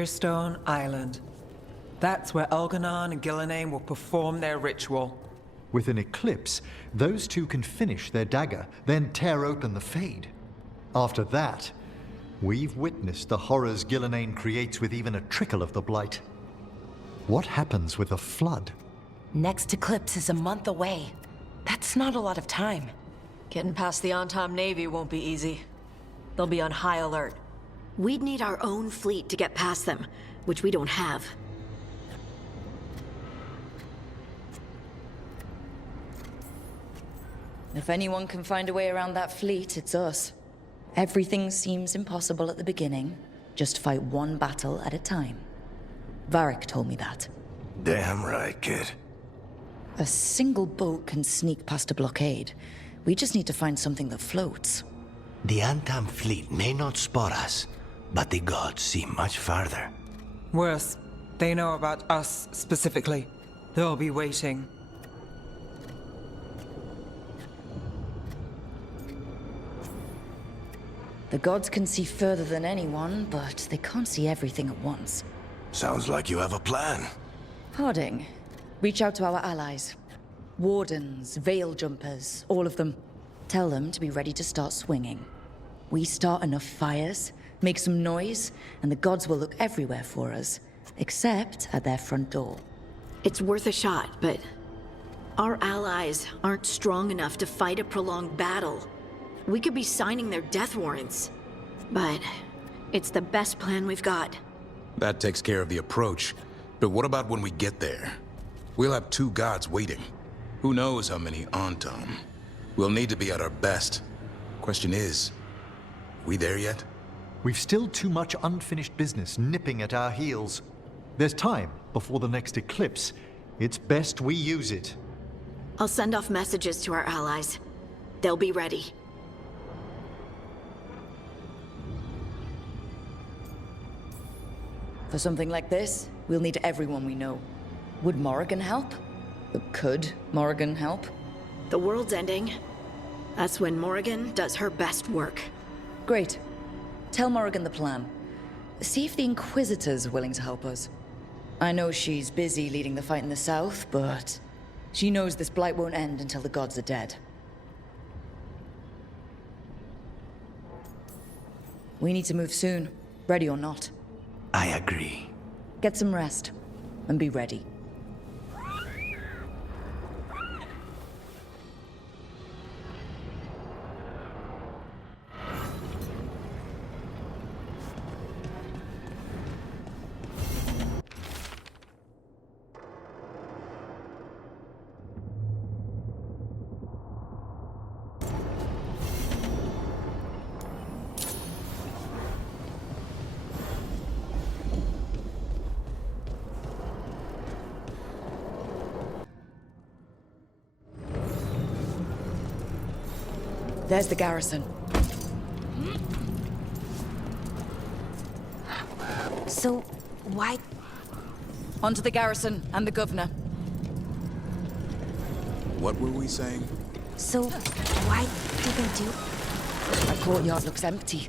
Tearstone Island. That's where Elganon and Ghilan'nain will perform their ritual. With an eclipse, those two can finish their dagger, then tear open the Fade. After that, we've witnessed the horrors Ghilan'nain creates with even a trickle of the Blight. What happens with a flood? Next eclipse is a month away. That's not a lot of time. Getting past the Antom Navy won't be easy. They'll be on high alert. We'd need our own fleet to get past them, which we don't have. If anyone can find a way around that fleet, it's us. Everything seems impossible at the beginning. Just fight one battle at a time. Varric told me that. Damn right, kid. A single boat can sneak past a blockade. We just need to find something that floats. The Antam fleet may not spot us, but the gods see much farther. Worse, they know about us specifically. They'll be waiting. The gods can see further than anyone, but they can't see everything at once. Sounds like you have a plan. Harding, reach out to our allies. Wardens, veil jumpers, all of them. Tell them to be ready to start swinging. We start enough fires, make some noise, and the gods will look everywhere for us, except at their front door. It's worth a shot, but our allies aren't strong enough to fight a prolonged battle. We could be signing their death warrants, but it's the best plan we've got. That takes care of the approach. But what about when we get there? We'll have two gods waiting. Who knows how many Antom? We'll need to be at our best. Question is, we there yet? We've still too much unfinished business nipping at our heels. There's time before the next eclipse. It's best we use it. I'll send off messages to our allies. They'll be ready. For something like this, we'll need everyone we know. Would Morrigan help? Could Morrigan help? The world's ending. That's when Morrigan does her best work. Great. Tell Morrigan the plan. See if the Inquisitor's willing to help us. I know she's busy leading the fight in the south, but she knows this blight won't end until the gods are dead. We need to move soon, ready or not. I agree. Get some rest, and be ready. There's the garrison. So, why... Onto the garrison and the governor. What were we saying? So, why do they do... Our courtyard looks empty.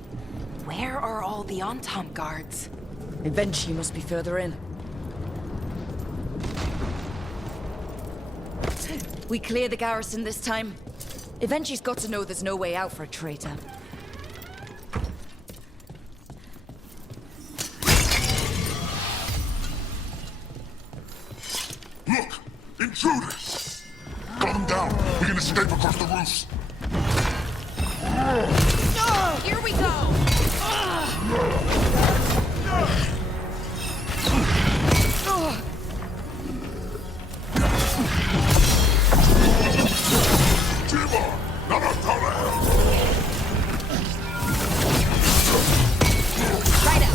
Where are all the Antom guards? Eventually must be further in. We clear the garrison this time. Eventually's got to know there's no way out for a traitor. Look! Intruders! Gun them down! We can escape across the roofs! Here we go! Not a ton of hell! Right out!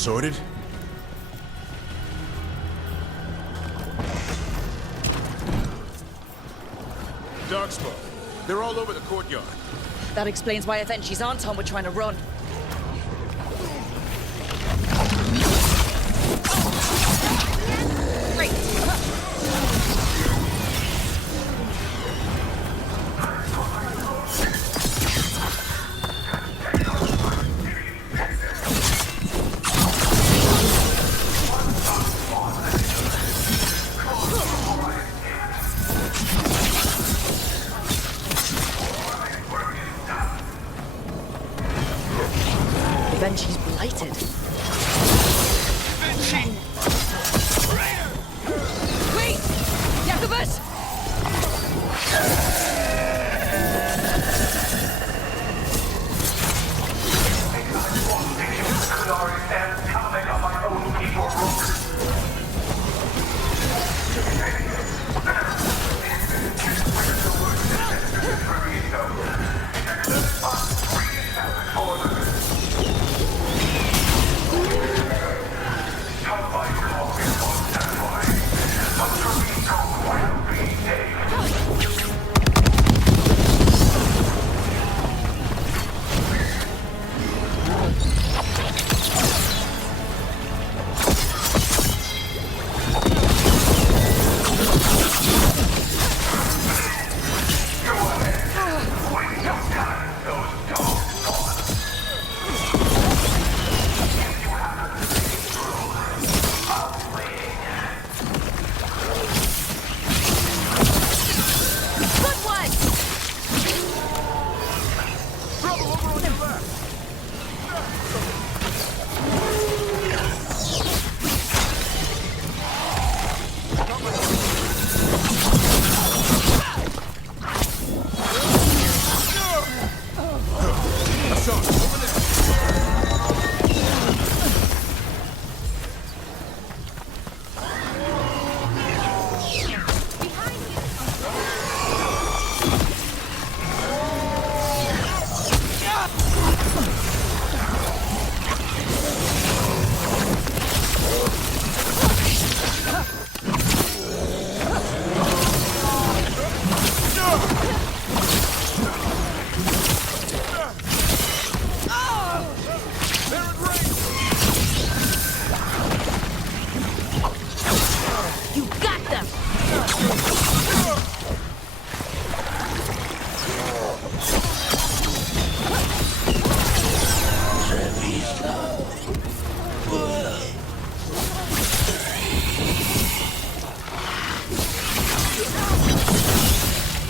sorted? Darkspawn. They're all over the courtyard. That explains why Avenchi's Anton were trying to run. Great. Avenchi's blighted. Wait! Jacobus!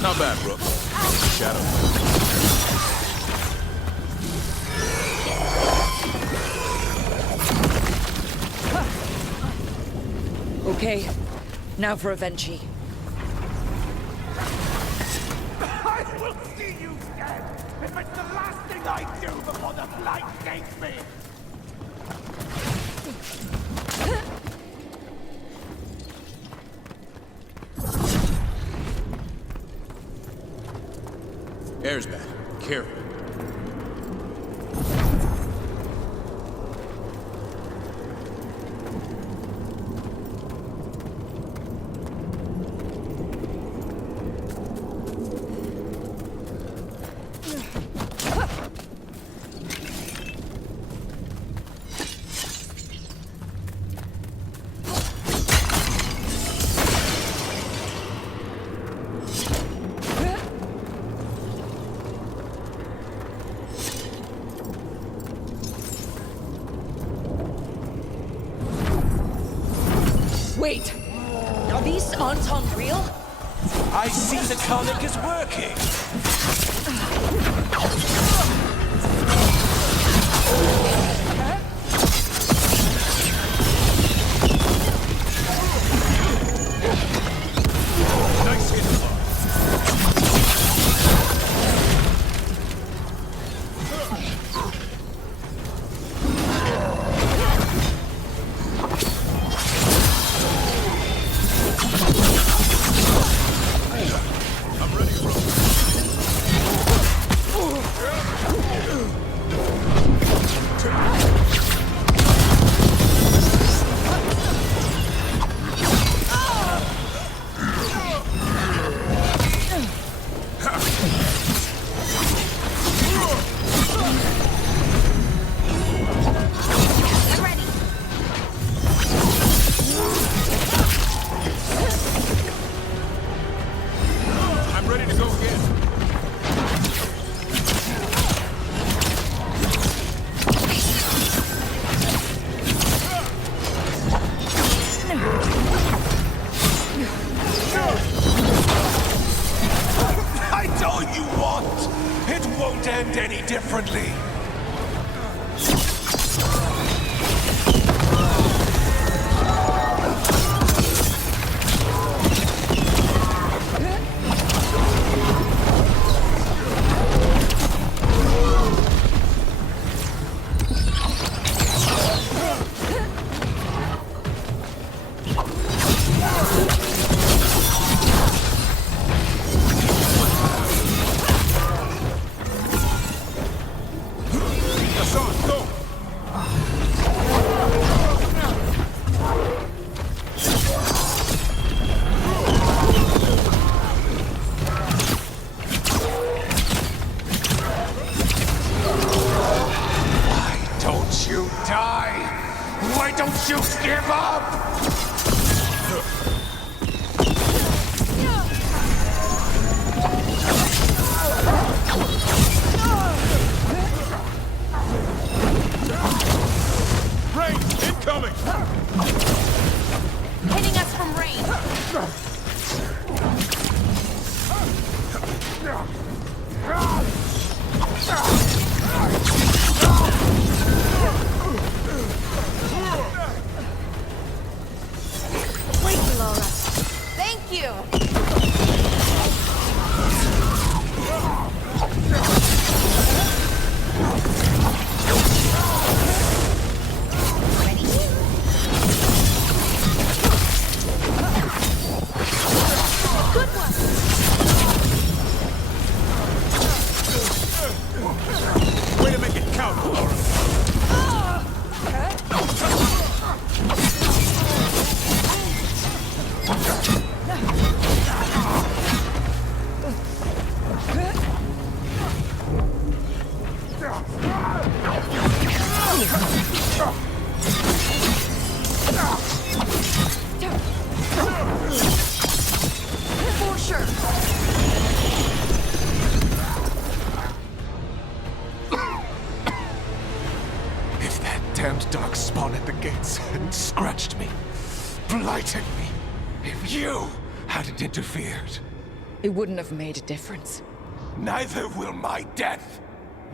Not bad, Brooke. Shadow. Okay, now for Avenchi. I will see you dead if it's the last thing I do before the blight takes me! Air's bad. Careful. Wait! Are these Anton real? I see the conic is working! Nice hit, differently. Hitting us from range. Wait, Laura. Thank you. Way to make it count, Laura. For sure. If that damned dark spawn at the gates hadn't scratched me, blighted me, if you hadn't interfered, It wouldn't have made a difference. neither will my death.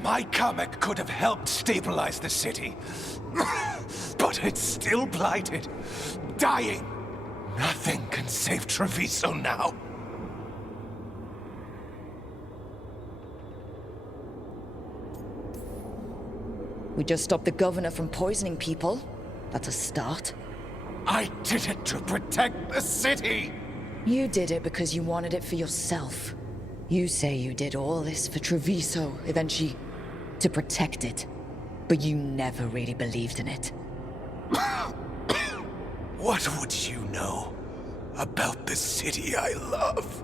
My comet could have helped stabilize the city, but it's still blighted, dying. Nothing can save Treviso now. We just stopped the governor from poisoning people. That's a start. I did it to protect the city! You did it because you wanted it for yourself. You say you did all this for Treviso, eventually to protect it. But you never really believed in it. What would you know about the city I love?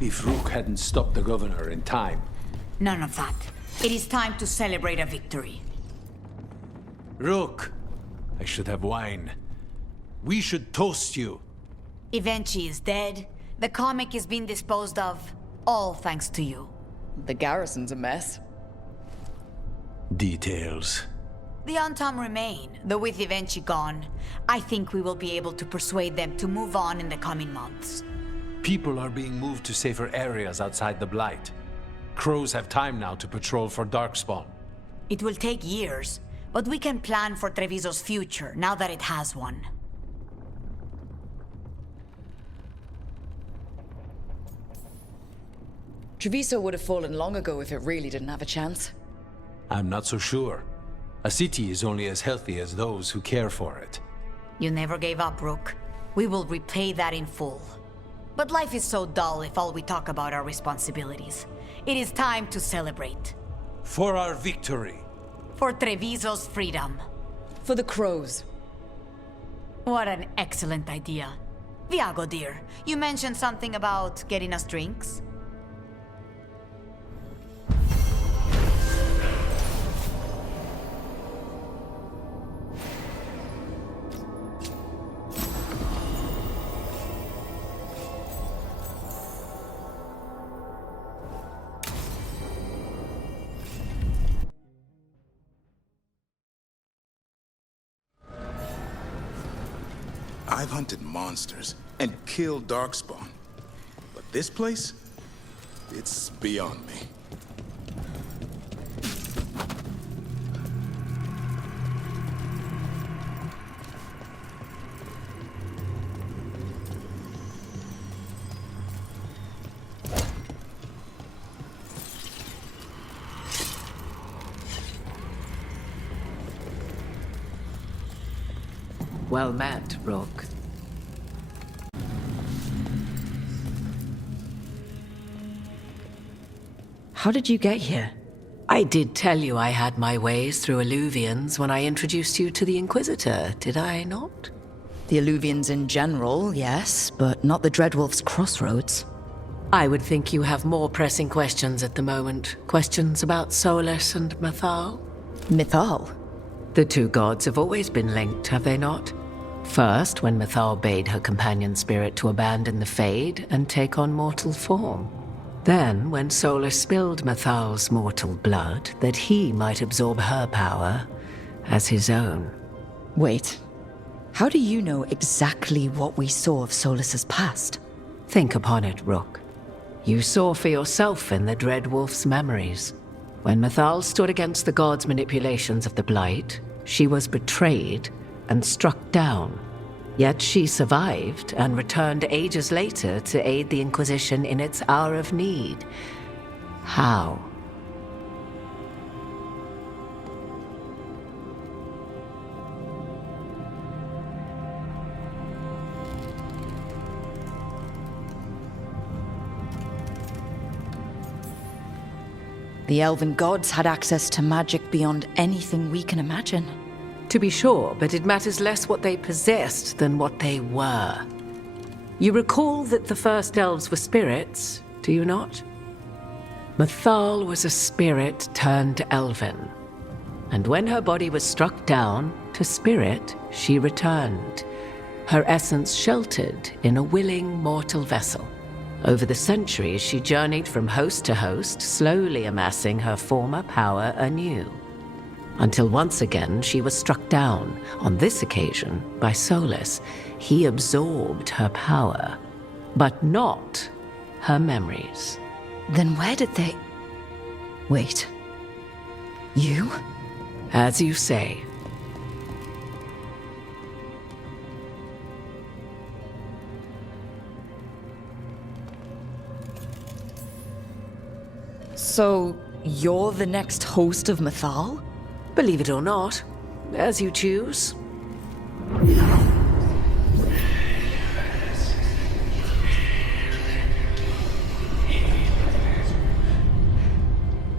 If Rook hadn't stopped the governor in time. None of that. It is time to celebrate a victory. Rook! I should have wine. We should toast you. Evenchi is dead. The comic is being disposed of. All thanks to you. The garrison's a mess. Details. The Untom remain, though with Evenchi gone, I think we will be able to persuade them to move on in the coming months. People are being moved to safer areas outside the Blight. Crows have time now to patrol for Darkspawn. It will take years, but we can plan for Treviso's future now that it has one. Treviso would have fallen long ago if it really didn't have a chance. I'm not so sure. A city is only as healthy as those who care for it. You never gave up, Rook. We will repay that in full. But life is so dull if all we talk about are responsibilities. It is time to celebrate. For our victory. For Treviso's freedom. For the crows. What an excellent idea. Viago, dear, you mentioned something about getting us drinks? I've hunted monsters and killed Darkspawn. But this place? It's beyond me. Well met, Rook. How did you get here? I did tell you I had my ways through Illuvians when I introduced you to the Inquisitor, did I not? The Illuvians in general, yes, but not the Dreadwolf's crossroads. I would think you have more pressing questions at the moment. Questions about Solus and Mythal? Mythal? The two gods have always been linked, have they not? First, when Mythal bade her companion spirit to abandon the Fade and take on mortal form. Then, when Solus spilled Mythal's mortal blood, that he might absorb her power as his own. Wait, how do you know exactly what we saw of Solus's past? Think upon it, Rook. You saw for yourself in the Dreadwolf's memories. When Mythal stood against the gods' manipulations of the Blight, she was betrayed and struck down. Yet she survived and returned ages later to aid the Inquisition in its hour of need. How? The elven gods had access to magic beyond anything we can imagine. To be sure, but it matters less what they possessed than what they were. You recall that the first elves were spirits, do you not? Mythal was a spirit turned elven. And when her body was struck down, to spirit she returned. Her essence sheltered in a willing mortal vessel. Over the centuries, she journeyed from host to host, slowly amassing her former power anew. Until once again she was struck down, on this occasion by Solus. He absorbed her power, but not her memories. Then where did they... Wait. You? As you say. So, you're the next host of Mythal? Believe it or not, as you choose.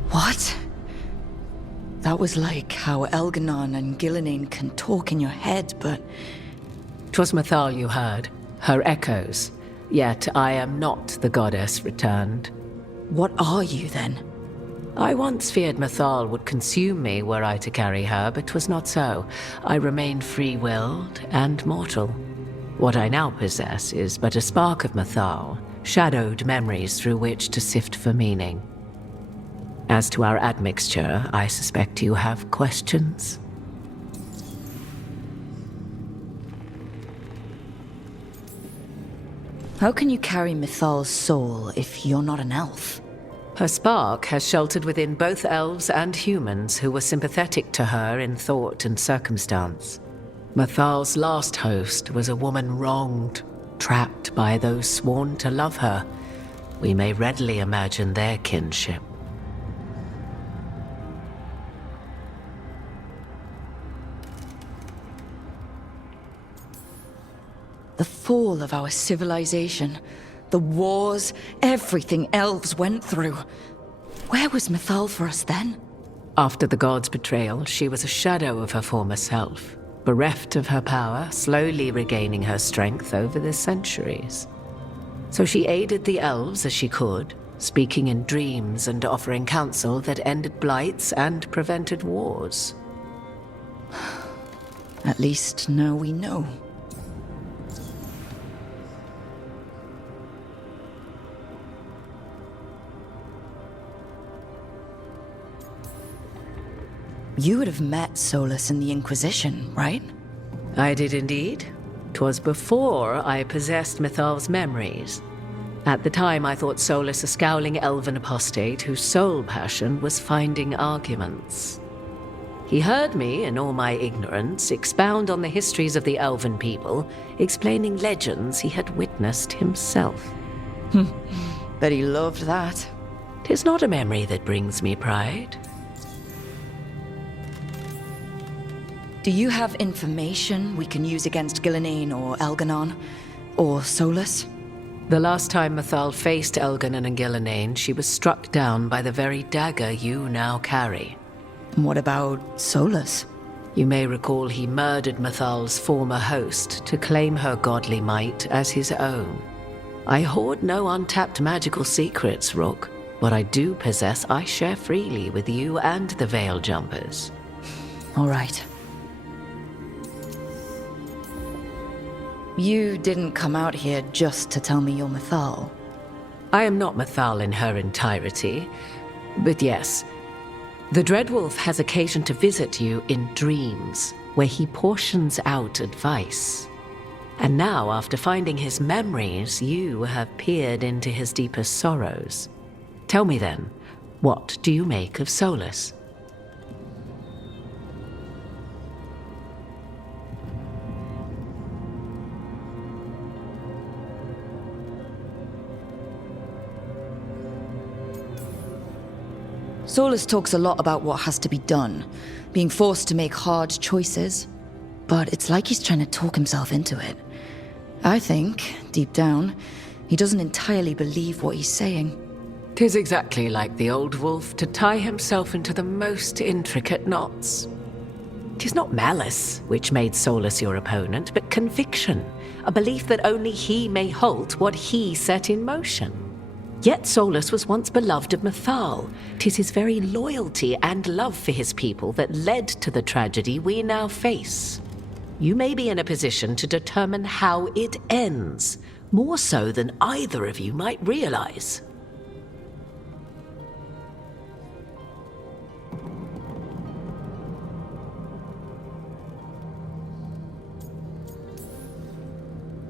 What? That was like how Elganon and Ghilan'nain can talk in your head, but... 'Twas Mythal you heard, her echoes. Yet I am not the goddess returned. What are you then? I once feared Mythal would consume me were I to carry her, but 'twas not so. I remain free-willed and mortal. What I now possess is but a spark of Mythal, shadowed memories through which to sift for meaning. As to our admixture, I suspect you have questions. How can you carry Mythal's soul if you're not an elf? Her spark has sheltered within both elves and humans who were sympathetic to her in thought and circumstance. Mathal's last host was a woman wronged, trapped by those sworn to love her. We may readily imagine their kinship. The fall of our civilization, the wars, everything elves went through. Where was Mythal for us then? After the gods' betrayal, she was a shadow of her former self, bereft of her power, slowly regaining her strength over the centuries. So she aided the elves as she could, speaking in dreams and offering counsel that ended blights and prevented wars. At least now we know. You would have met Solus in the Inquisition, right? I did indeed. 'Twas before I possessed Mythal's memories. At the time, I thought Solus a scowling elven apostate whose sole passion was finding arguments. He heard me, in all my ignorance, expound on the histories of the elven people, explaining legends he had witnessed himself. Bet he loved that. 'Tis not a memory that brings me pride. Do you have information we can use against Ghilan'nain or Elganon? Or Solus? The last time Mythal faced Elganon and Ghilan'nain, she was struck down by the very dagger you now carry. What about Solus? You may recall he murdered Mythal's former host to claim her godly might as his own. I hoard no untapped magical secrets, Rook. What I do possess, I share freely with you and the Veil Jumpers. All right. You didn't come out here just to tell me you're Mythal. I am not Mythal in her entirety, but yes. The Dreadwolf has occasion to visit you in dreams, where he portions out advice. And now, after finding his memories, you have peered into his deepest sorrows. Tell me then, what do you make of Solus? Solus talks a lot about what has to be done, being forced to make hard choices. But it's like he's trying to talk himself into it. I think, deep down, he doesn't entirely believe what he's saying. 'Tis exactly like the old wolf to tie himself into the most intricate knots. 'Tis not malice which made Solus your opponent, but conviction, a belief that only he may halt what he set in motion. Yet Solus was once beloved of Mythal. 'Tis his very loyalty and love for his people that led to the tragedy we now face. You may be in a position to determine how it ends, more so than either of you might realize.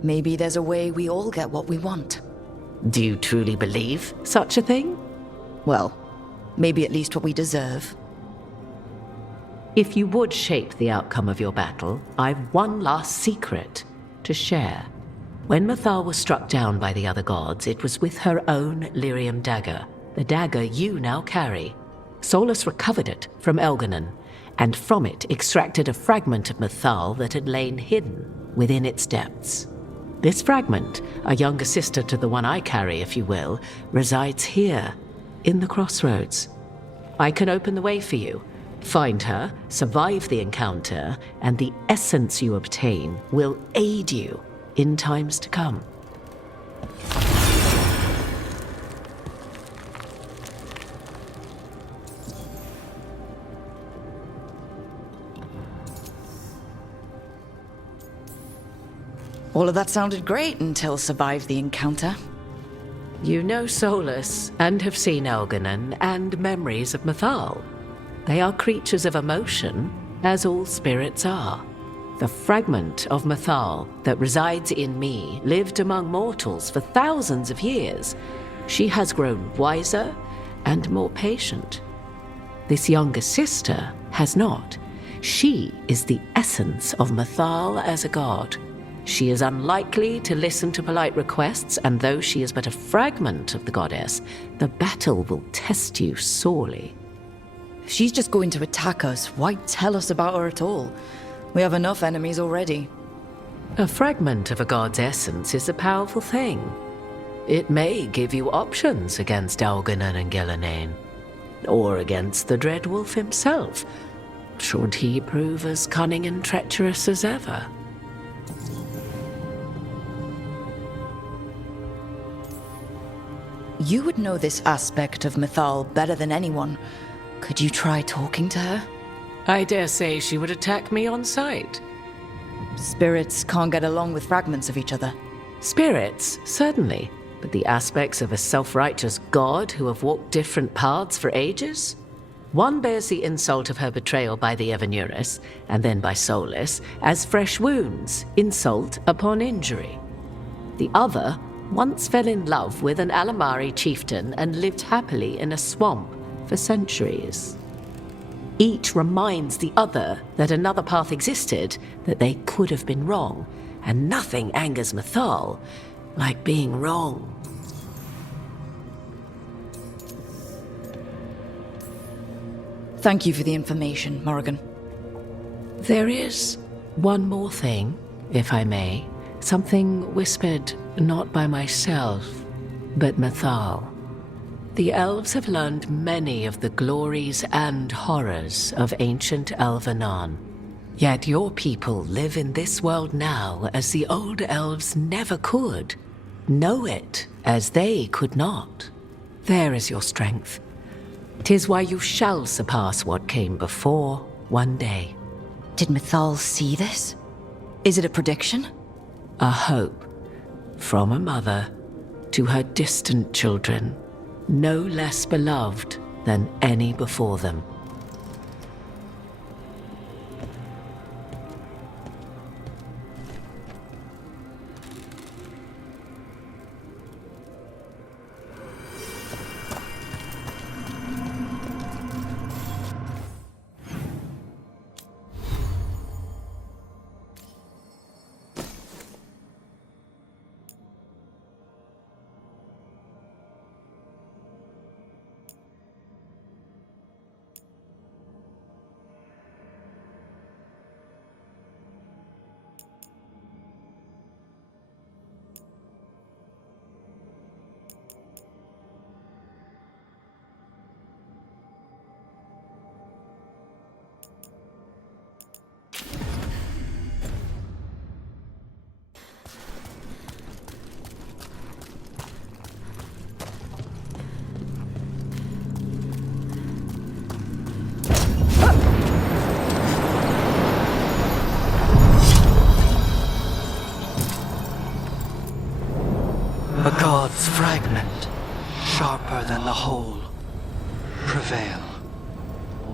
Maybe there's a way we all get what we want. Do you truly believe such a thing? Well, maybe at least what we deserve. If you would shape the outcome of your battle, I've one last secret to share. When Mythal was struck down by the other gods, it was with her own lyrium dagger, the dagger you now carry. Solus recovered it from Elganon, and from it extracted a fragment of Mythal that had lain hidden within its depths. This fragment, a younger sister to the one I carry, if you will, resides here, in the crossroads. I can open the way for you. Find her, survive the encounter, and the essence you obtain will aid you in times to come. All of that sounded great until survive the encounter. You know Solus, and have seen Elganon, and memories of Mythal. They are creatures of emotion, as all spirits are. The fragment of Mythal that resides in me lived among mortals for thousands of years. She has grown wiser and more patient. This younger sister has not. She is the essence of Mythal as a god. She is unlikely to listen to polite requests, and though she is but a fragment of the goddess, the battle will test you sorely. If she's just going to attack us, why tell us about her at all? We have enough enemies already. A fragment of a god's essence is a powerful thing. It may give you options against Algernon and Ghilan'nain, or against the Dreadwolf himself, should he prove as cunning and treacherous as ever. You would know this aspect of Mythal better than anyone. Could you try talking to her? I dare say she would attack me on sight. Spirits can't get along with fragments of each other. Spirits, certainly. But the aspects of a self-righteous god who have walked different paths for ages? One bears the insult of her betrayal by the Evanurus, and then by Solus, as fresh wounds, insult upon injury. The other once fell in love with an Alamari chieftain and lived happily in a swamp for centuries. Each reminds the other that another path existed, that they could have been wrong, and nothing angers Mythal like being wrong. Thank you for the information, Morrigan. There is one more thing, if I may. Something whispered not by myself, but Mythal. The elves have learned many of the glories and horrors of ancient Elvenon. Yet your people live in this world now as the old elves never could. Know it as they could not. There is your strength. 'Tis why you shall surpass what came before one day. Did Mythal see this? Is it a prediction? A hope. From a mother to her distant children, no less beloved than any before them. A god's fragment, sharper than the whole. Prevail,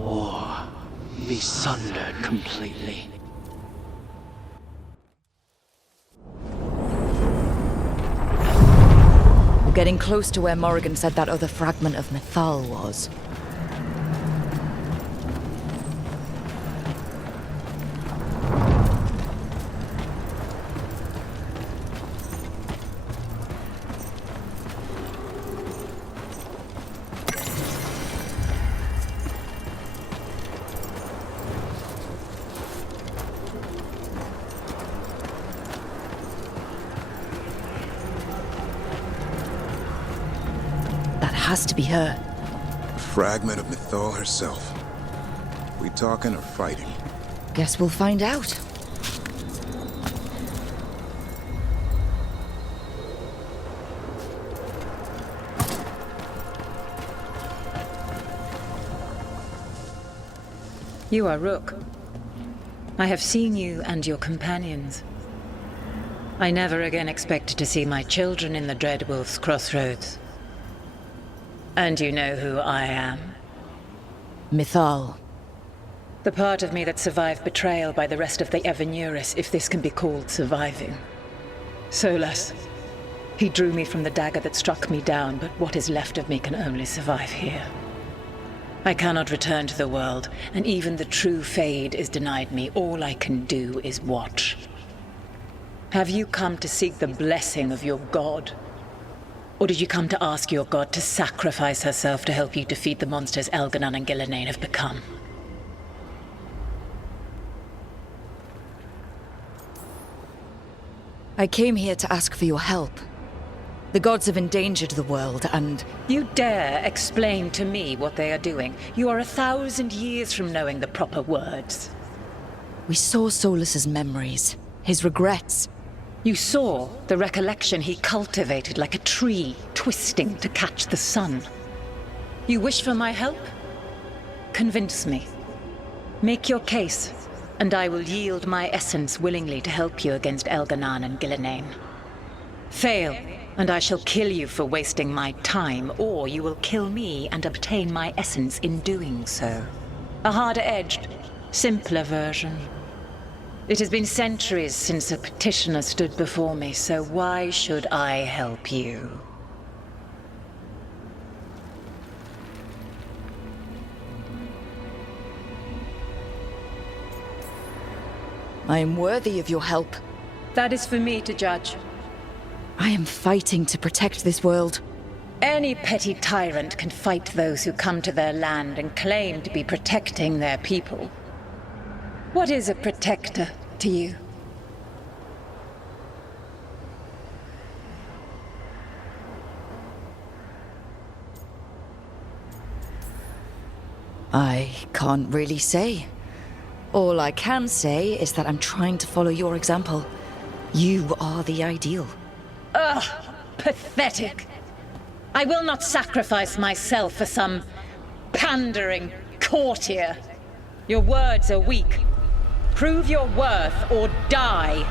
or be sundered completely. We're getting close to where Morrigan said that other fragment of Mythal was. Has to be her. A fragment of Mythal herself. We talking or fighting? Guess we'll find out. You are Rook. I have seen you and your companions. I never again expected to see my children in the Dreadwolf's crossroads. And you know who I am? Mythal. The part of me that survived betrayal by the rest of the Evanurus, if this can be called surviving. Solus. He drew me from the dagger that struck me down, but what is left of me can only survive here. I cannot return to the world, and even the true Fade is denied me. All I can do is watch. Have you come to seek the blessing of your god? Or did you come to ask your god to sacrifice herself to help you defeat the monsters Elganon and Ghilan'nain have become? I came here to ask for your help. The gods have endangered the world, and... You dare explain to me what they are doing? You are 1,000 years from knowing the proper words. We saw Solus's memories, his regrets. You saw the recollection he cultivated like a tree, twisting to catch the sun. You wish for my help? Convince me. Make your case, and I will yield my essence willingly to help you against Elganon and Ghilan'nain. Fail, and I shall kill you for wasting my time, or you will kill me and obtain my essence in doing so. A harder-edged, simpler version. It has been centuries since a petitioner stood before me, so why should I help you? I am worthy of your help. That is for me to judge. I am fighting to protect this world. Any petty tyrant can fight those who come to their land and claim to be protecting their people. What is a protector to you? I can't really say. All I can say is that I'm trying to follow your example. You are the ideal. Ugh! Pathetic! I will not sacrifice myself for some pandering courtier. Your words are weak. Prove your worth or die.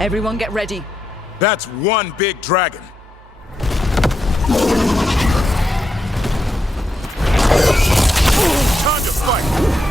Everyone get ready. That's one big dragon. Time to fight!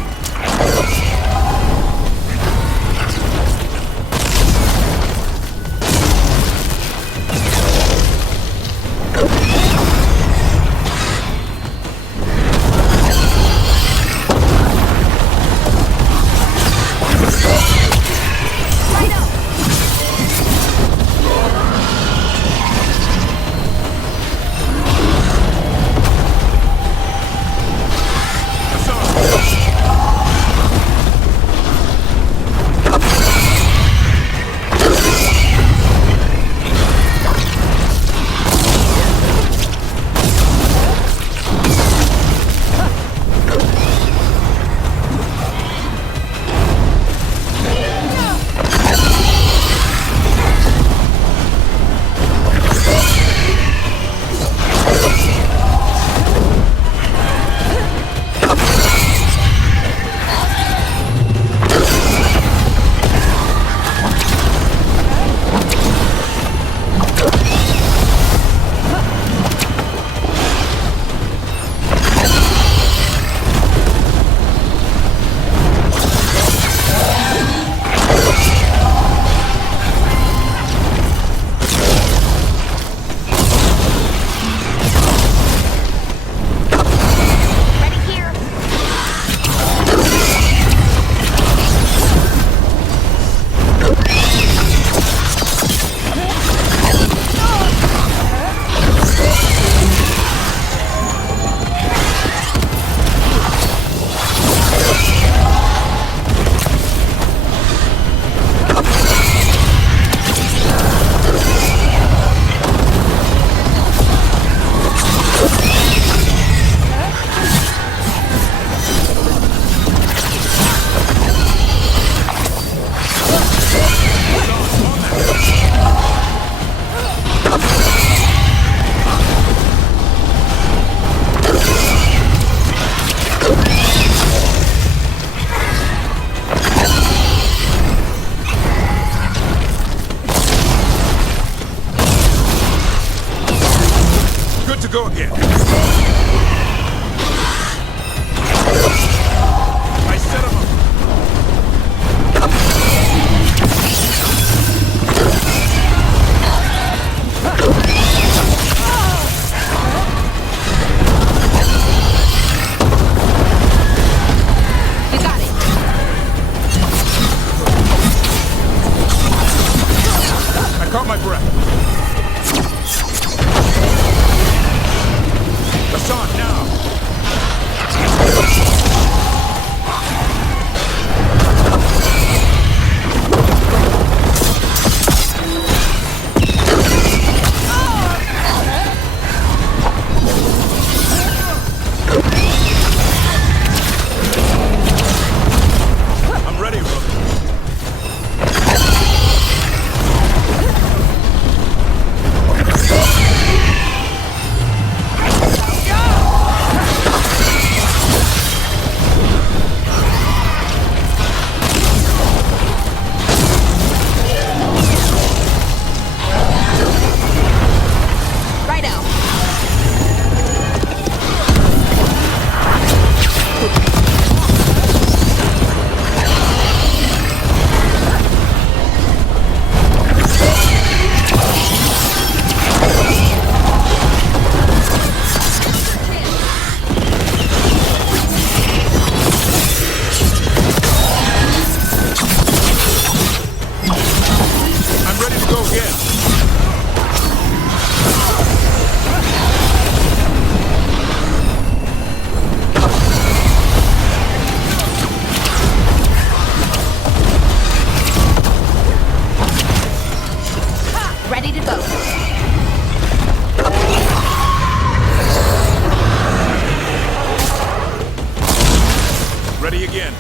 Ready again.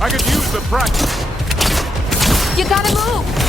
I could use the practice. You gotta move!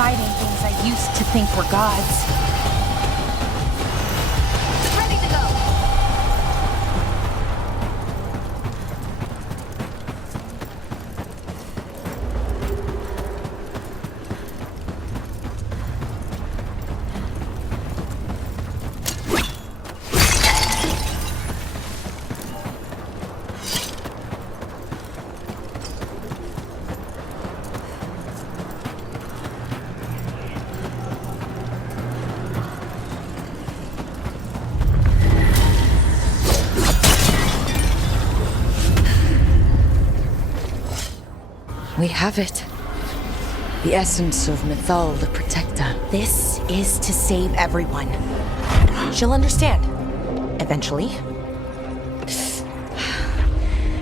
fighting things I used to think were gods. Ready to go! We have it. The essence of Mythal, the Protector. This is to save everyone. She'll understand. Eventually.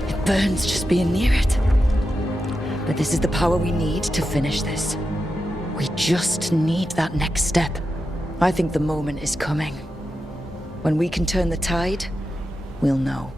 It burns just being near it. But this is the power we need to finish this. We just need that next step. I think the moment is coming. When we can turn the tide, we'll know.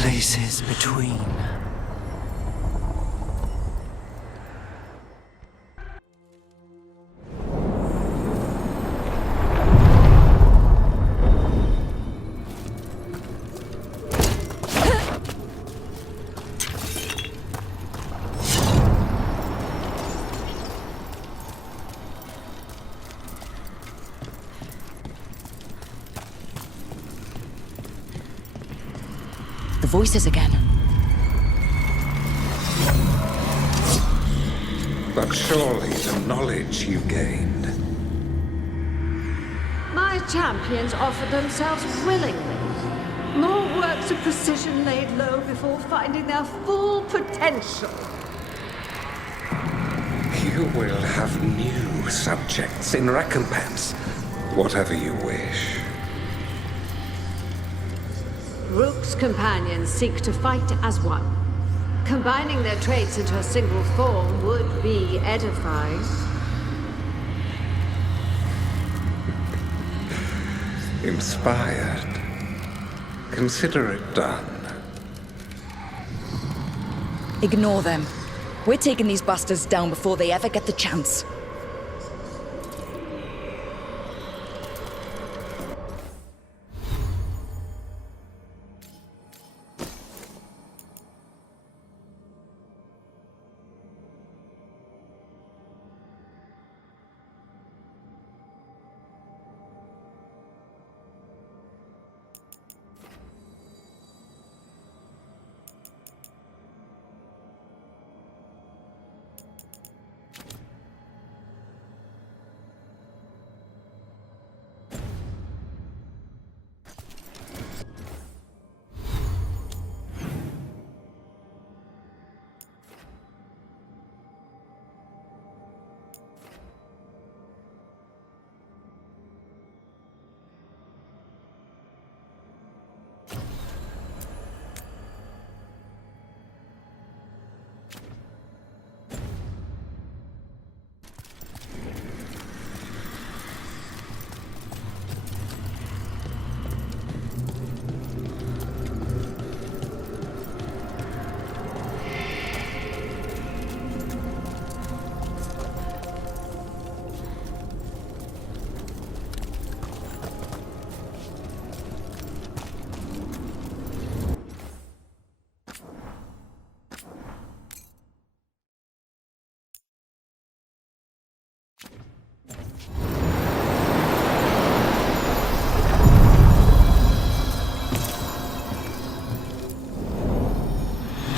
Places between. The voices again. But surely the knowledge you gained. My champions offered themselves willingly. More works of precision laid low before finding their full potential. You will have new subjects in recompense. Whatever you wish. Rook's companions seek to fight as one. Combining their traits into a single form would be edifying. Inspired. Consider it done. Ignore them. We're taking these bastards down before they ever get the chance.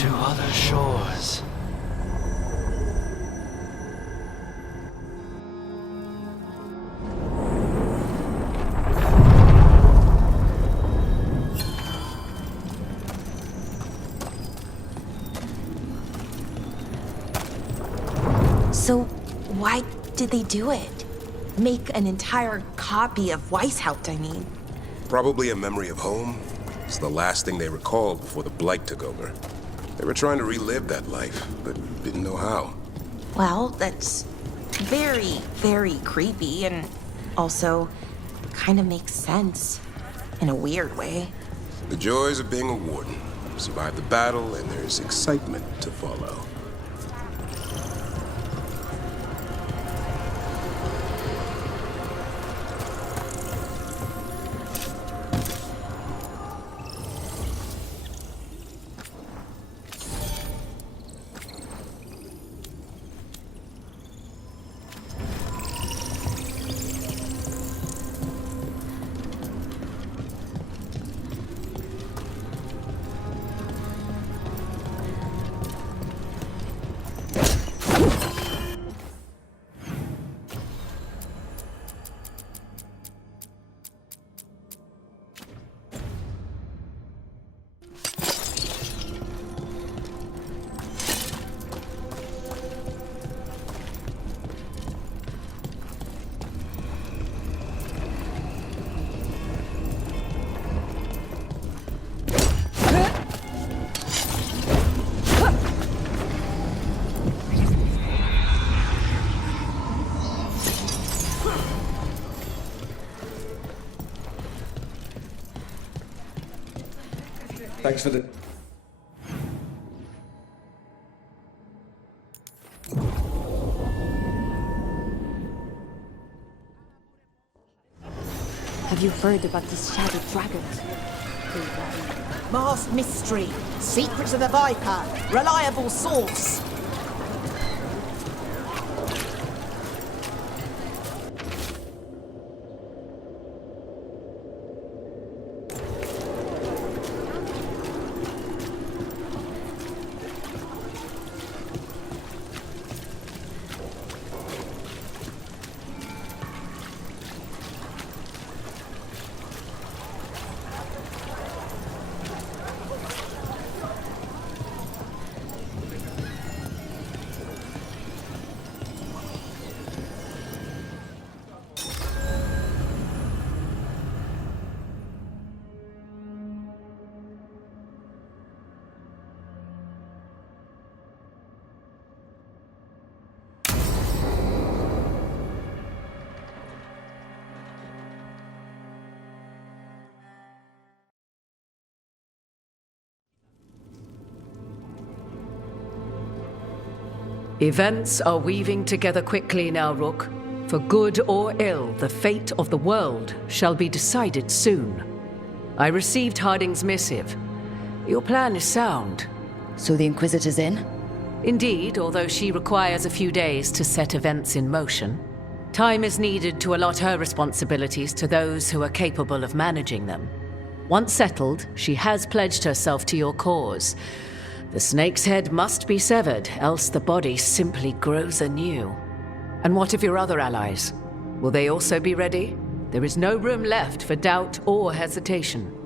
to other shores. So, why did they do it? Make an entire copy of Weishaupt, I mean. Probably a memory of home. It's the last thing they recalled before the Blight took over. They were trying to relive that life, but didn't know how. Well, that's very, very creepy, and also kind of makes sense in a weird way. The joys of being a warden. Survive the battle, and there's excitement to follow. Thanks for the... Have you heard about these shattered dragons? Masked mystery, secrets of the Viper, reliable source. Events are weaving together quickly now, Rook. For good or ill, the fate of the world shall be decided soon. I received Harding's missive. Your plan is sound. So the Inquisitor's in? Indeed, although she requires a few days to set events in motion. Time is needed to allot her responsibilities to those who are capable of managing them. Once settled, she has pledged herself to your cause. The snake's head must be severed, else the body simply grows anew. And what of your other allies? Will they also be ready? There is no room left for doubt or hesitation.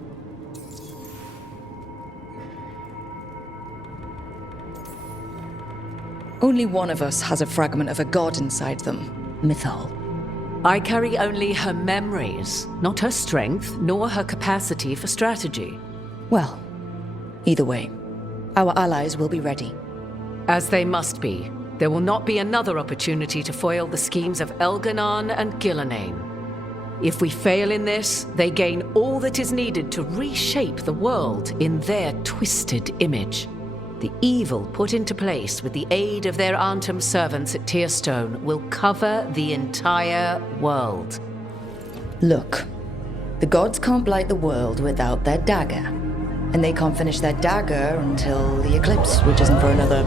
Only one of us has a fragment of a god inside them, Mythal. I carry only her memories, not her strength, nor her capacity for strategy. Well, either way, our allies will be ready. As they must be. There will not be another opportunity to foil the schemes of Elganon and Ghilan'nain. If we fail in this, they gain all that is needed to reshape the world in their twisted image. The evil put into place with the aid of their Arnhem servants at Tearstone will cover the entire world. Look, the gods can't blight the world without their dagger. And they can't finish their dagger until the eclipse, which isn't for another...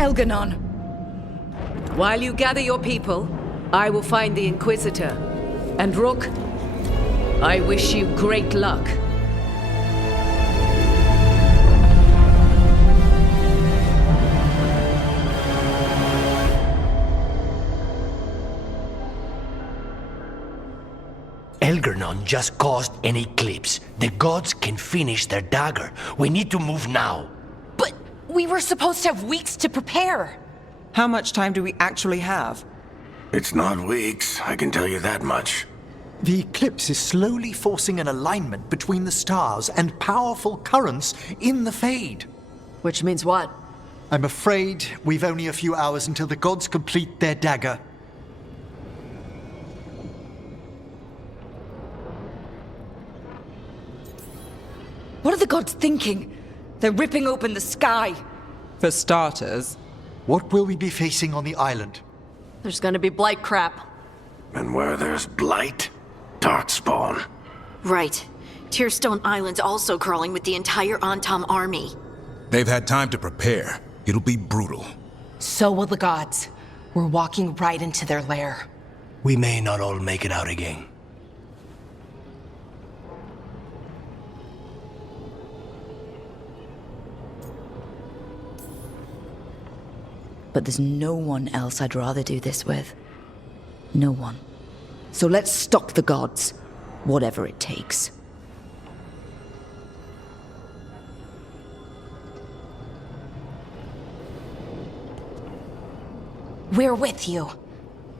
Elghanan! While you gather your people, I will find the Inquisitor. And Rook, I wish you great luck. Ghilan'nain just caused an eclipse. The gods can finish their dagger. We need to move now. But we were supposed to have weeks to prepare. How much time do we actually have? It's not weeks, I can tell you that much. The eclipse is slowly forcing an alignment between the stars and powerful currents in the Fade. Which means what? I'm afraid we've only a few hours until the gods complete their dagger. What are the gods thinking? They're ripping open the sky. For starters. What will we be facing on the island? There's gonna be blight crap. And where there's blight, darkspawn. Right. Tearstone Island's also crawling with the entire Antam army. They've had time to prepare. It'll be brutal. So will the gods. We're walking right into their lair. We may not all make it out again. But there's no one else I'd rather do this with. No one. So let's stop the gods, whatever it takes. We're with you.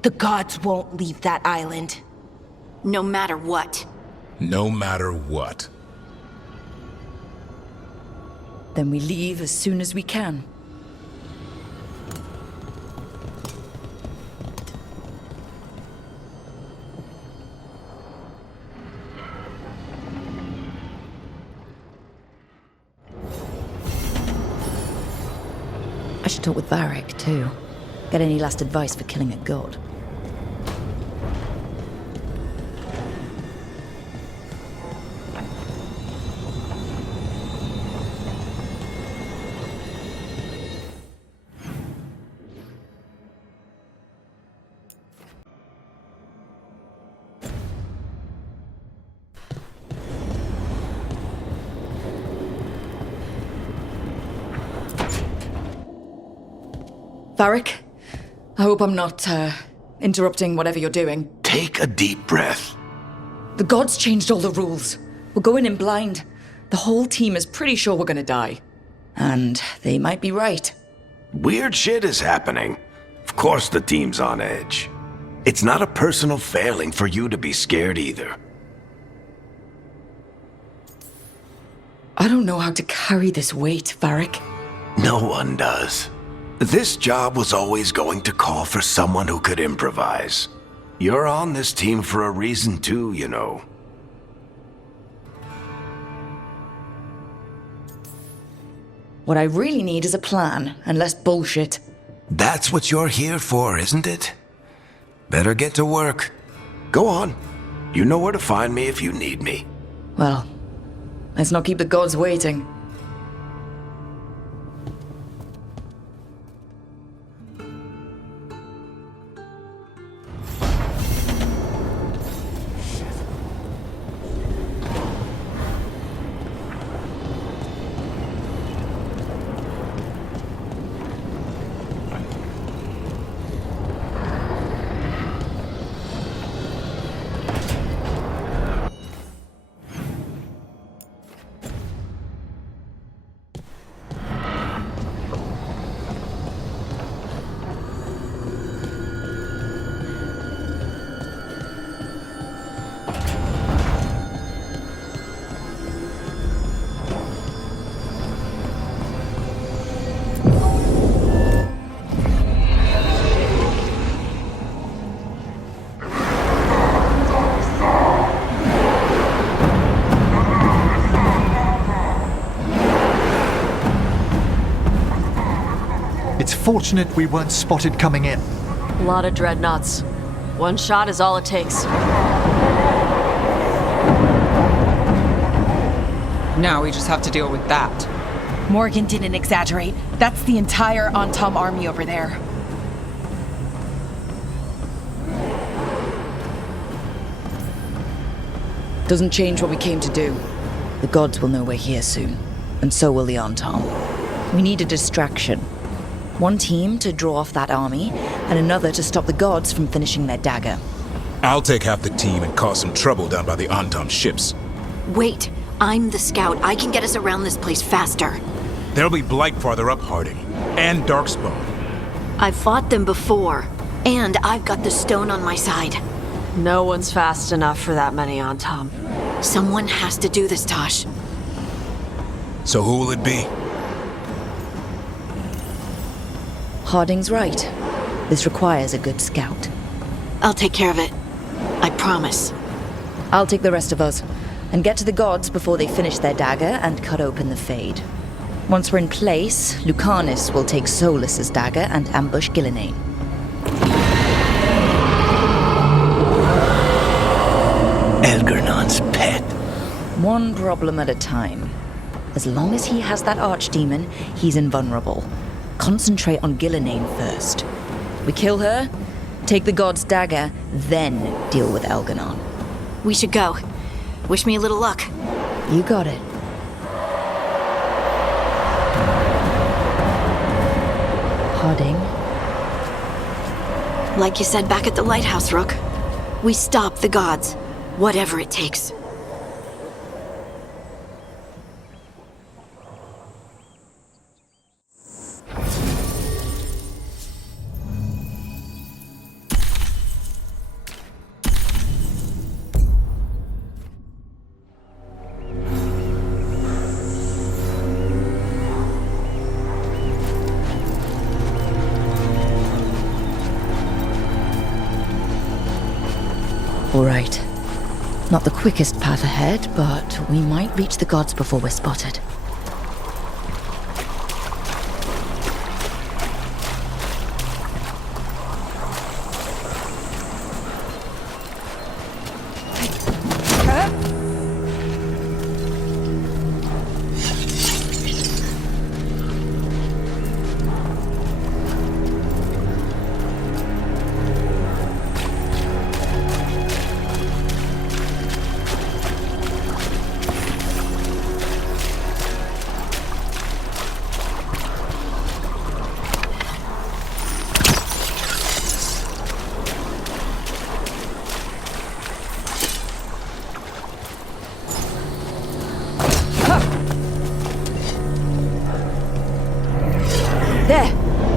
The gods won't leave that island. No matter what. No matter what. Then we leave as soon as we can. I should talk with Varric, too. Get any last advice for killing a god. Varric, I hope I'm not, interrupting whatever you're doing. Take a deep breath. The gods changed all the rules. We're going in blind. The whole team is pretty sure we're gonna die. And they might be right. Weird shit is happening. Of course the team's on edge. It's not a personal failing for you to be scared either. I don't know how to carry this weight, Varric. No one does. This job was always going to call for someone who could improvise. You're on this team for a reason too, you know. What I really need is a plan, and less bullshit. That's what you're here for, isn't it? Better get to work. Go on. You know where to find me if you need me. Well, let's not keep the gods waiting. It's fortunate we weren't spotted coming in. A lot of dreadnoughts. One shot is all it takes. Now we just have to deal with that. Morgan didn't exaggerate. That's the entire Antom army over there. Doesn't change what we came to do. The gods will know we're here soon, and so will the Antom. We need a distraction. One team to draw off that army, and another to stop the gods from finishing their dagger. I'll take half the team and cause some trouble down by the Antom ships. Wait, I'm the scout. I can get us around this place faster. There'll be Blight farther up, Harding. And Darkspawn. I've fought them before, and I've got the stone on my side. No one's fast enough for that many on Tom. Someone has to do this, Tosh. So who will it be? Harding's right. This requires a good scout. I'll take care of it. I promise. I'll take the rest of us, and get to the gods before they finish their dagger and cut open the Fade. Once we're in place, Lucanus will take Solus's dagger and ambush Ghilan'nain. Elgernon's pet. One problem at a time. As long as he has that archdemon, he's invulnerable. Concentrate on Ghilan'nain first. We kill her, take the god's dagger, then deal with Elgernon. We should go. Wish me a little luck. You got it. Harding. Like you said back at the lighthouse, Rook. We stop the gods, whatever it takes. All right. Not the quickest path ahead, but we might reach the gods before we're spotted.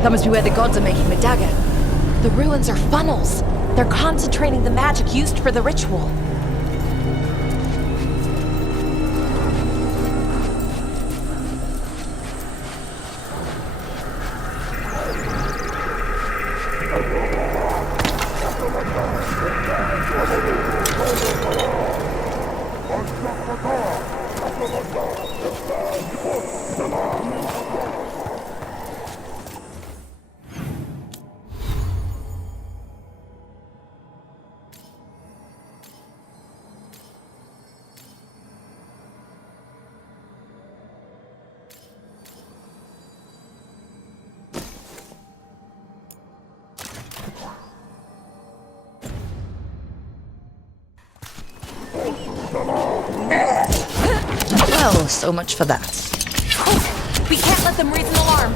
That must be where the gods are making the dagger. The ruins are funnels. They're concentrating the magic used for the ritual. Well, so much for that. We can't let them raise an alarm.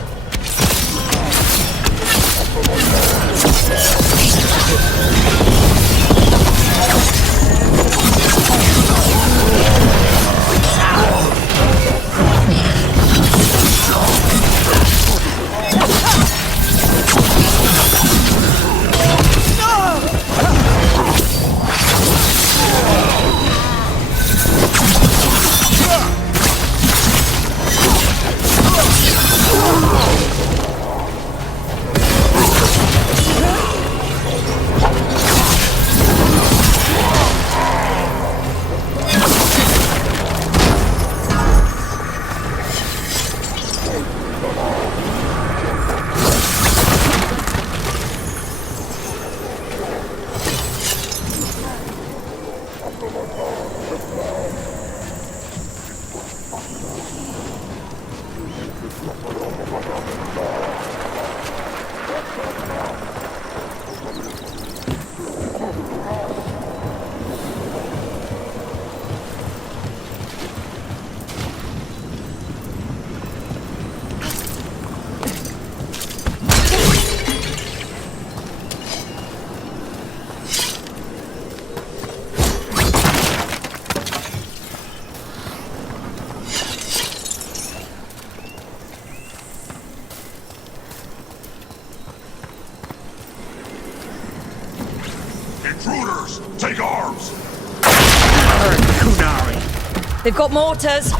Intruders! Take arms! Kunari. They've got mortars.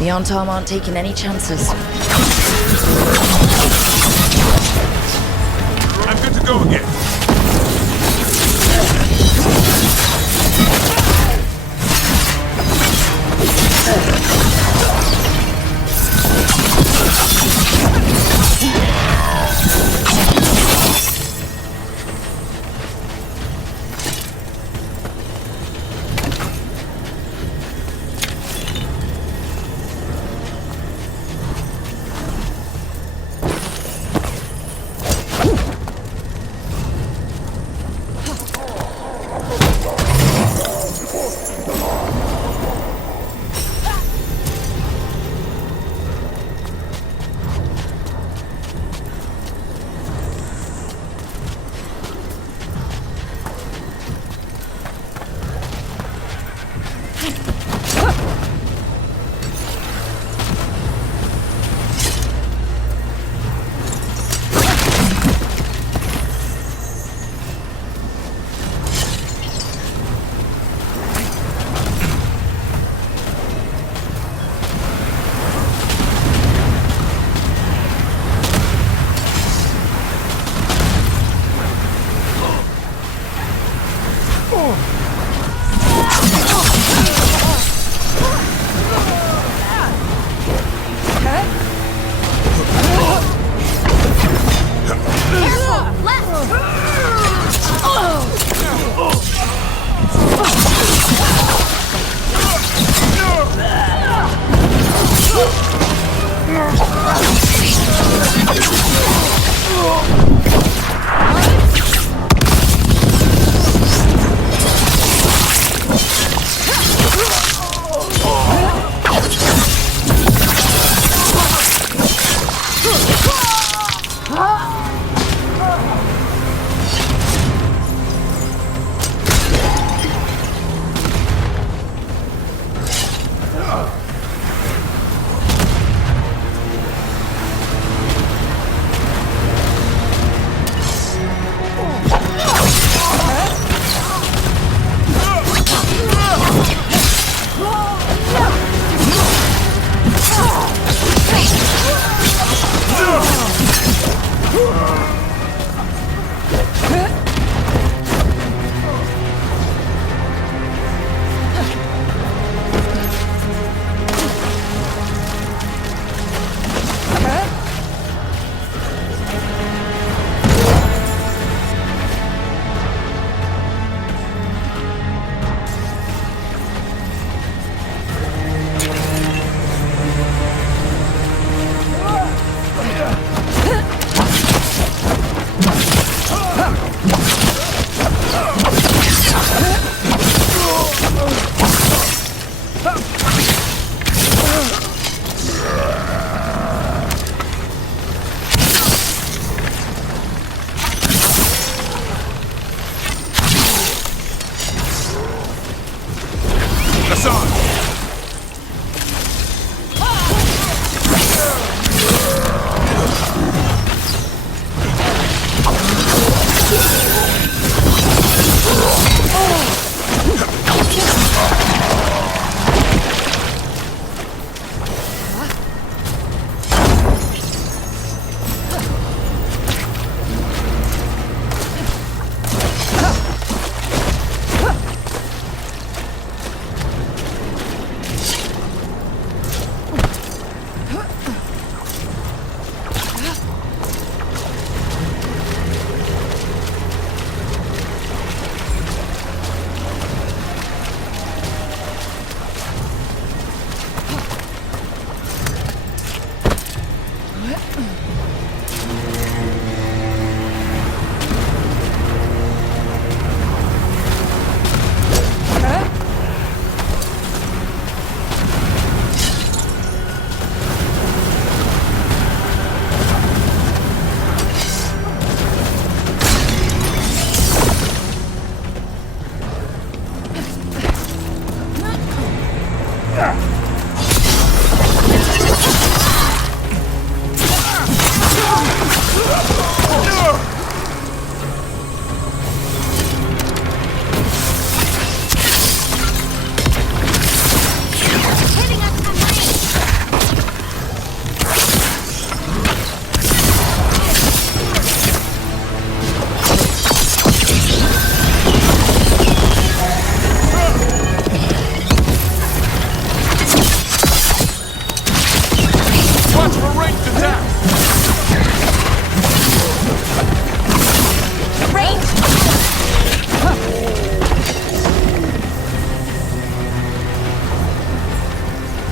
The Antam aren't taking any chances. I'm good to go again.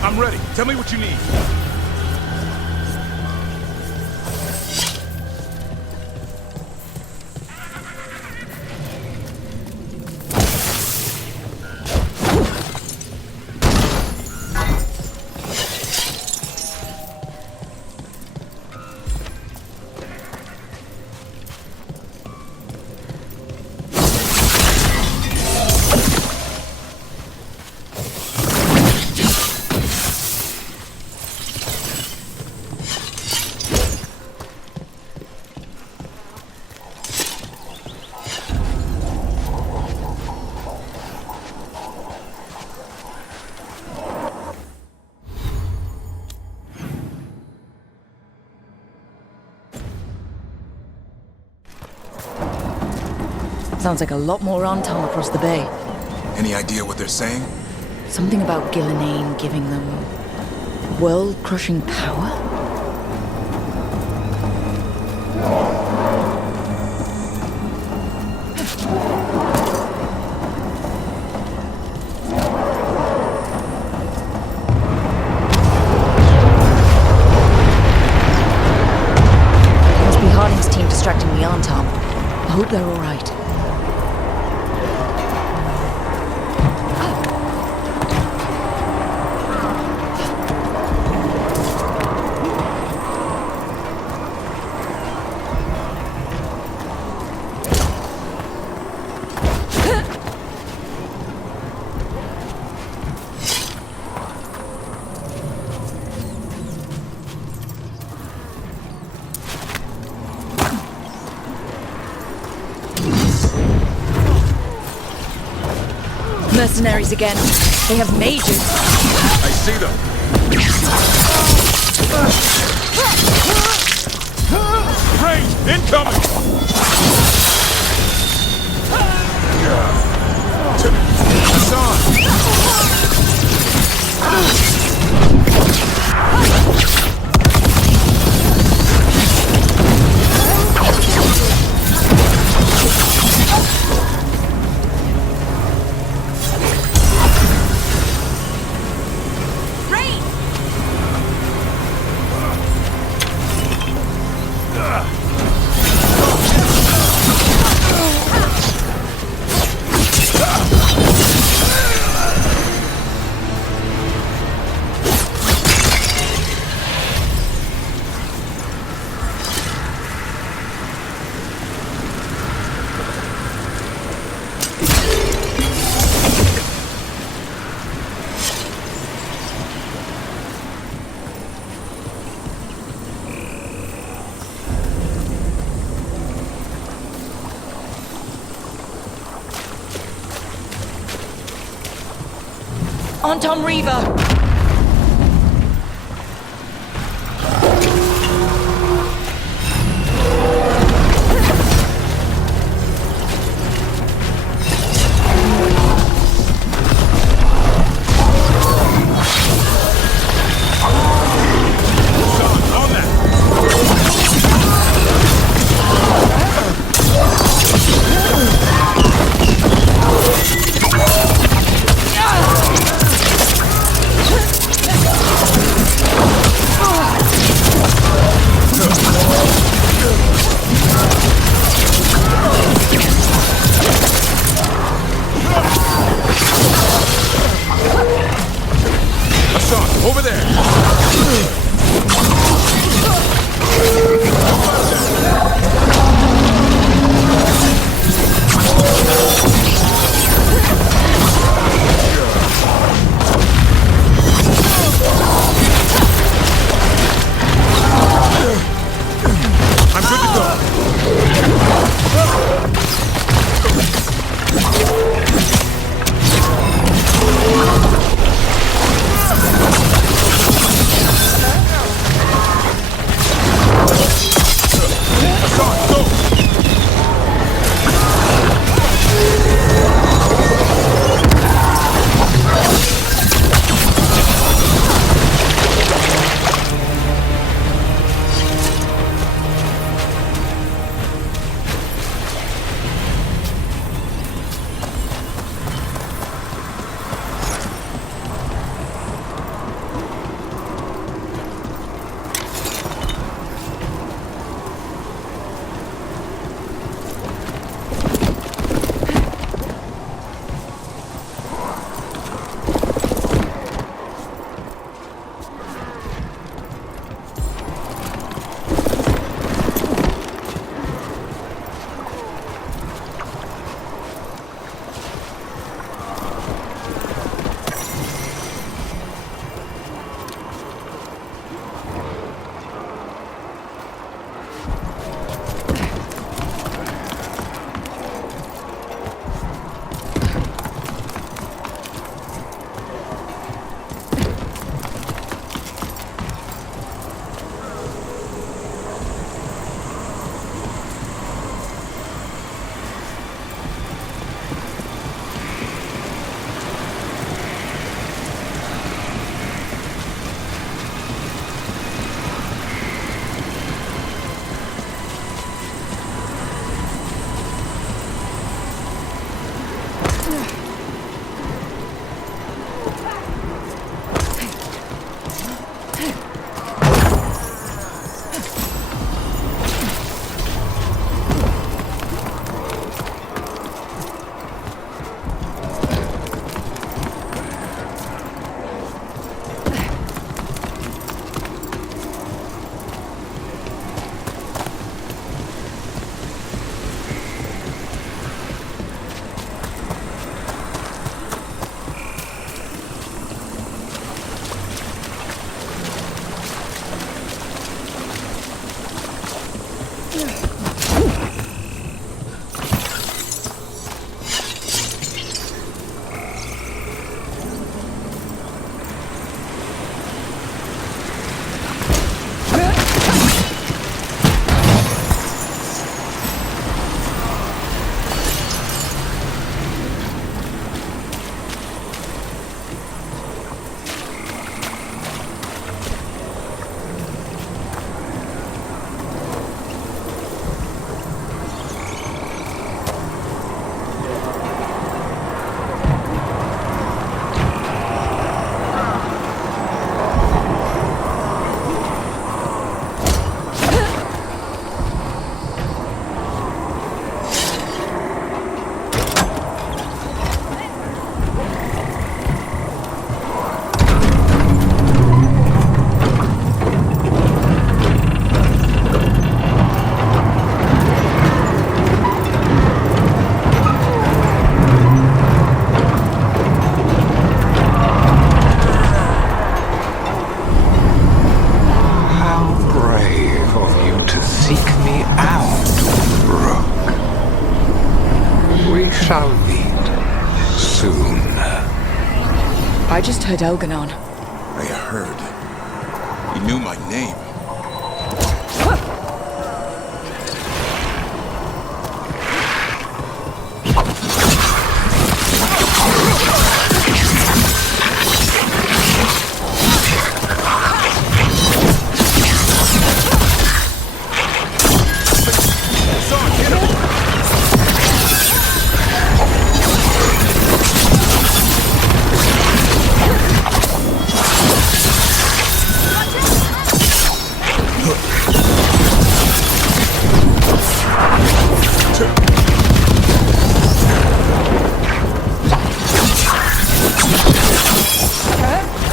I'm ready. Tell me what you need. Sounds like a lot more Antom across the bay. Any idea what they're saying? Something about Ghilan'nain giving them world-crushing power? Must be Harding's team distracting the Antom. I hope they're all right. Mercenaries again. They have mages. I see them. Range incoming! It's Antom Reaver! shall meet soon. I just heard Elganon. I heard. He knew my name.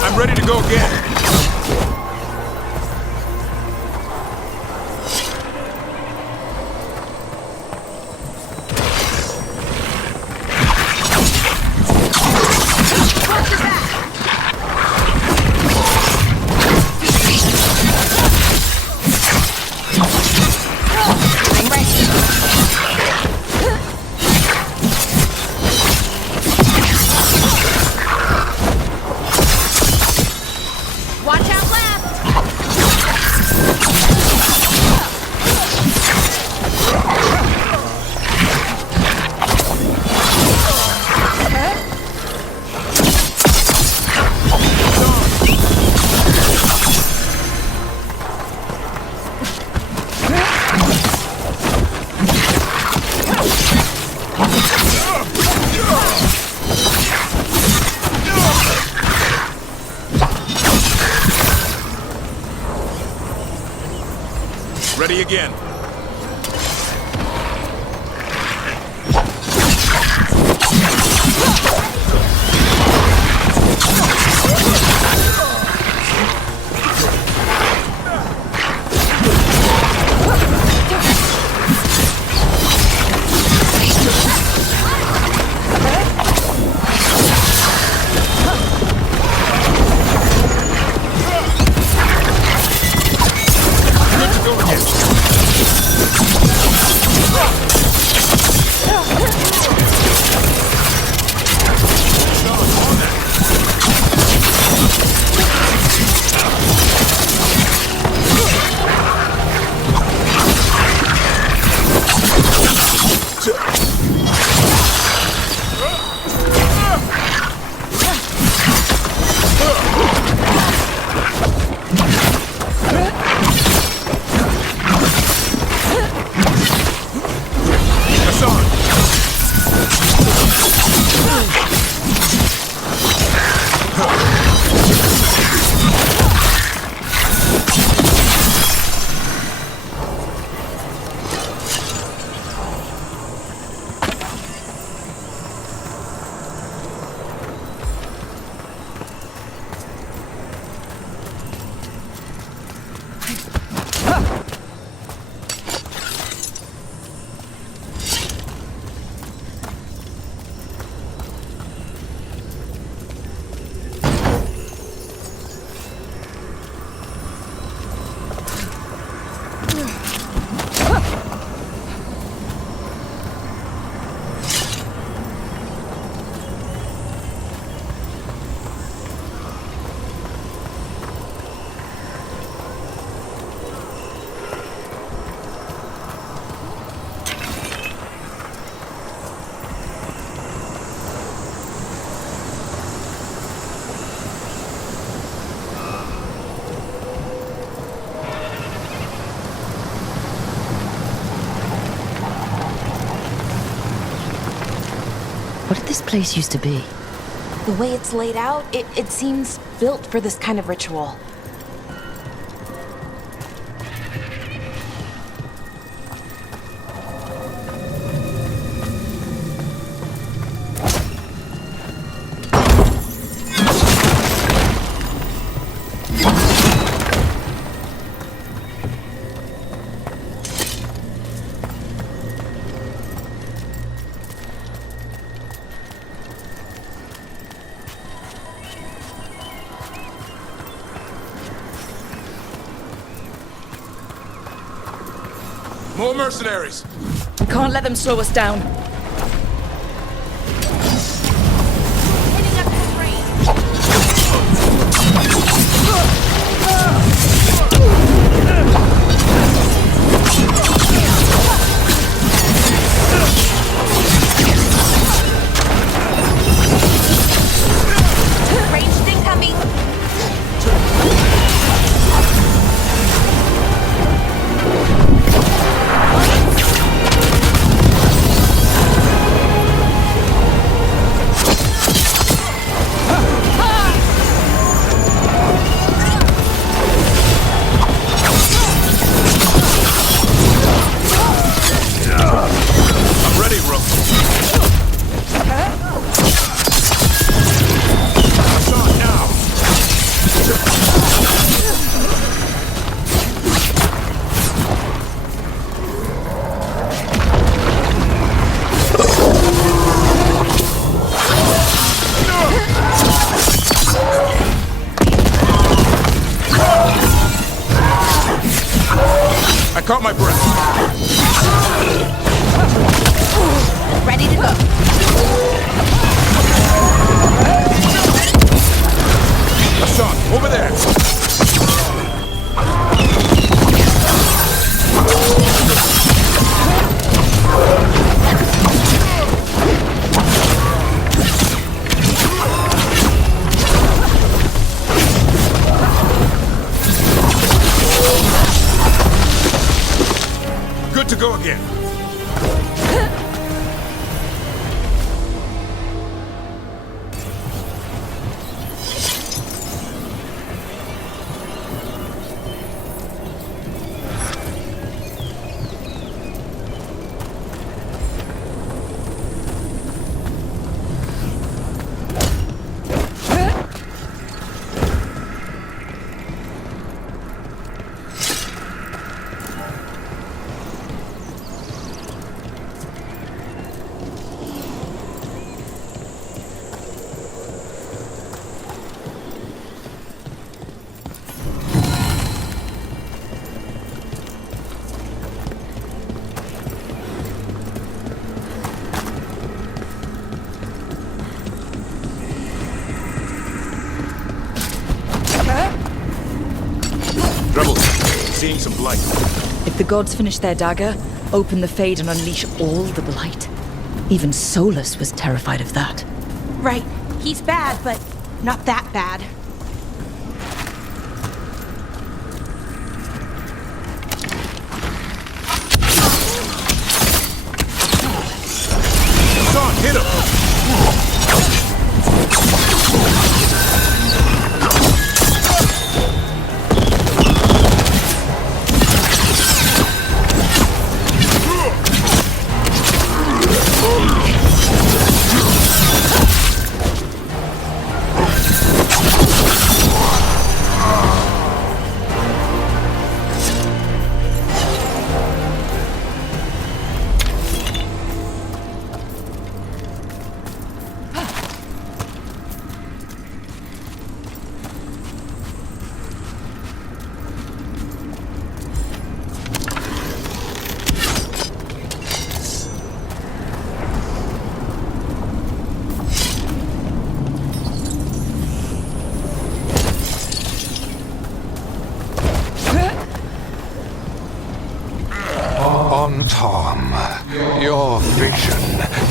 I'm ready to go again. Ready again. What did this place used to be? The way it's laid out, it seems built for this kind of ritual. More mercenaries! We can't let them slow us down. Ranged incoming! I'm ready, Rook. It's on now. I caught my breath. Ready to go. Hassan, over there. Good to go again. Rebels, seeing some blight. If the gods finish their dagger, open the Fade and unleash all the blight. Even Solus was terrified of that. Right. He's bad, but not that bad. Hassan, hit him! Tom, your vision,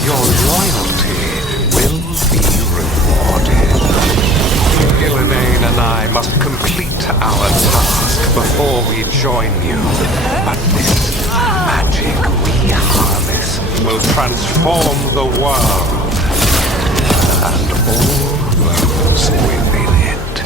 your loyalty will be rewarded. Ghilan'nain and I must complete our task before we join you. But this magic we harness will transform the world. All roads will be lit.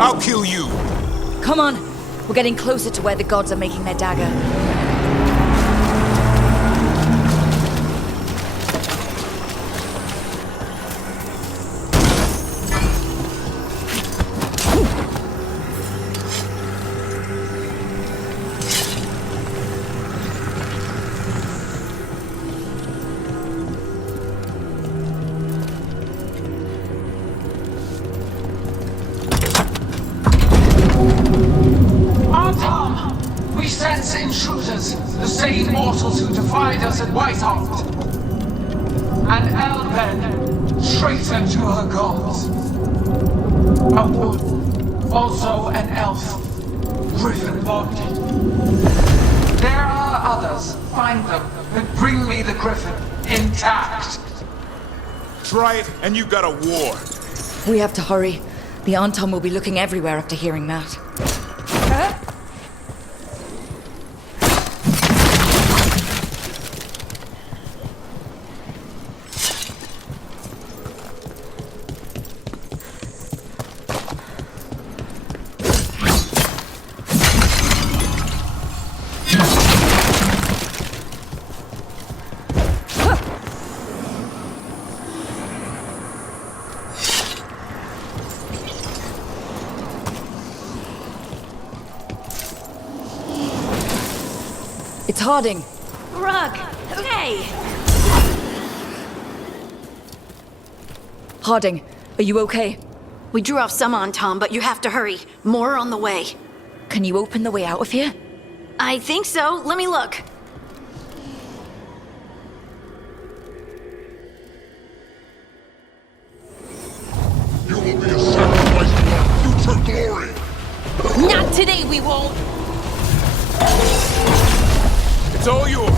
I'll kill you. Come on. We're getting closer to where the gods are making their dagger. Intruders, the same mortals who defied us at Whitehart. An Elven, traitor to her gods. A wood, also an elf, griffin bonded. There are others, find them, and bring me the griffin, intact. Try it, and you got a war. We have to hurry. The Anton will be looking everywhere after hearing that. It's Harding. Rug, hey! Harding, are you okay? We drew off some on Tom, but you have to hurry. More on the way. Can you open the way out of here? I think so. Let me look. You will be a sacrifice to our future glory. Not today, we won't. It's all yours.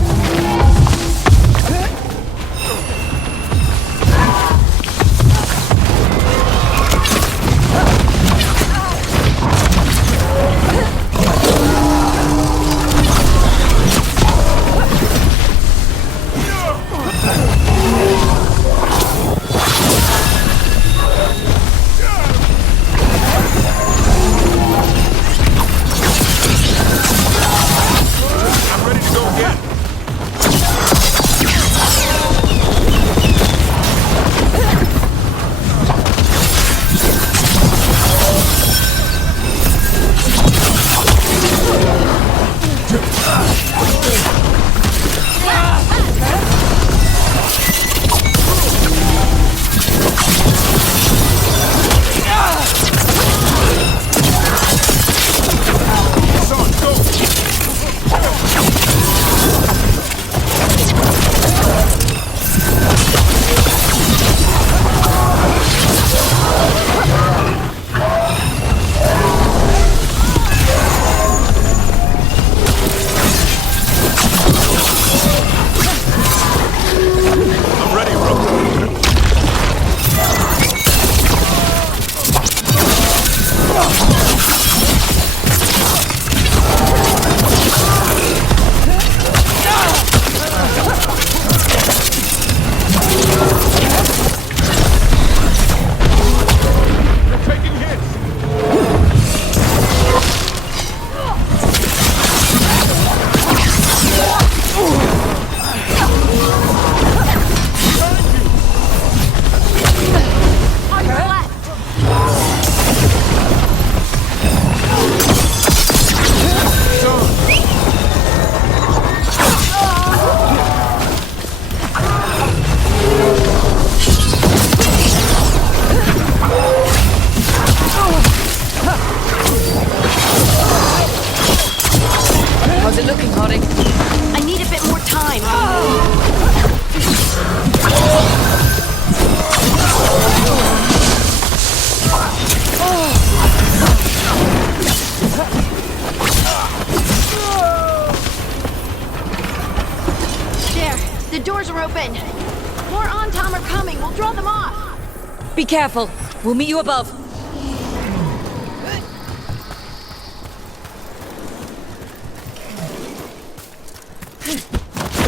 Be careful. We'll meet you above.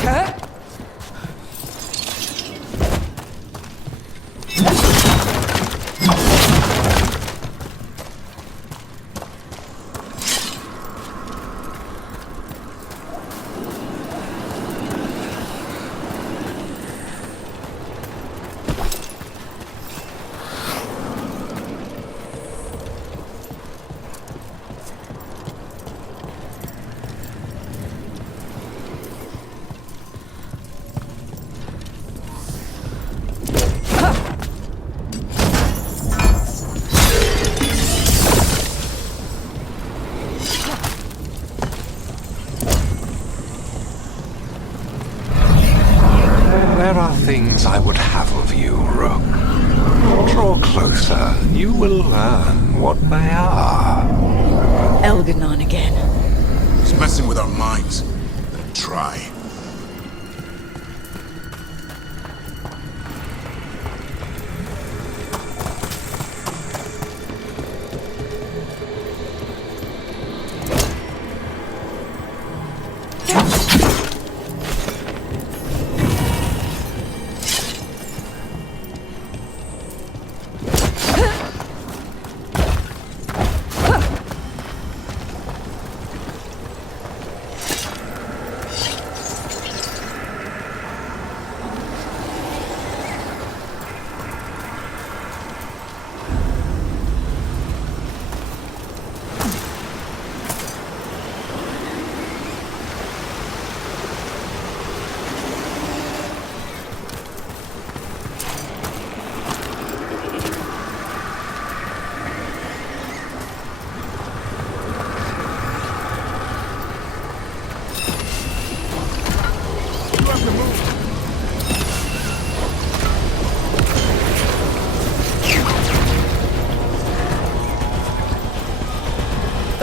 Huh? There are things I would have of you, Rook. Draw closer. You will learn what they are. Ghilan'nain again. He's messing with our minds. Let him try.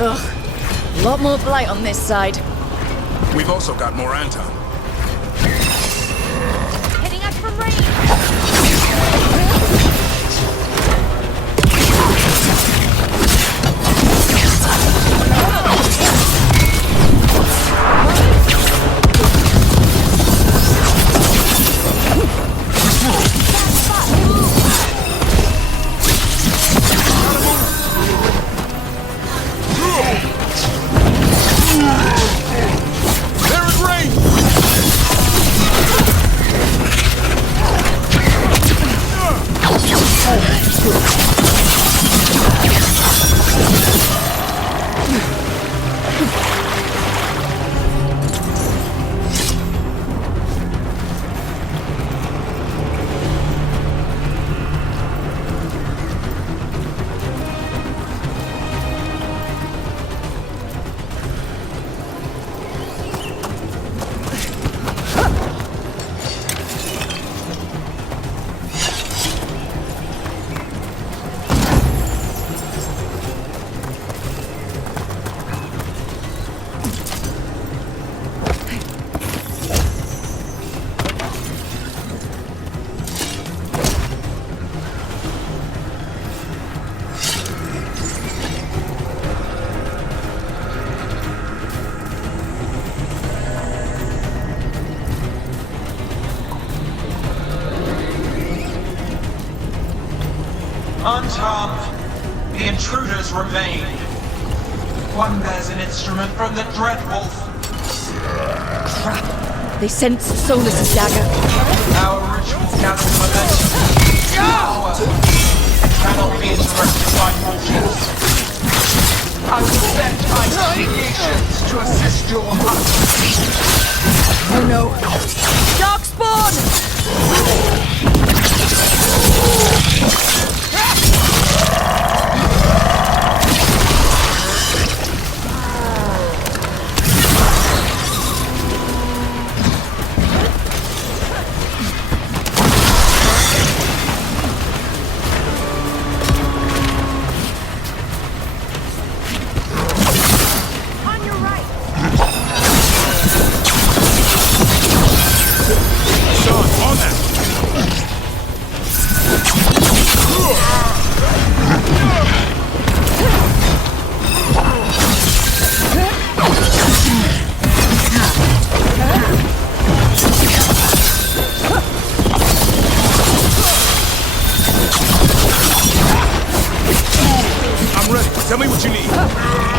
Ugh. A lot more blight on this side. We've also got more Anton. Hitting us from range! Unharmed, the intruders remain. One bears an instrument from the Dreadwolf. Crap. They sensed Solus's dagger. Our ritual gathers momentum. Power! It cannot be interrupted by mortals. I will set my creations to assist your hunt. Oh no. Darkspawn! Tell me what you need.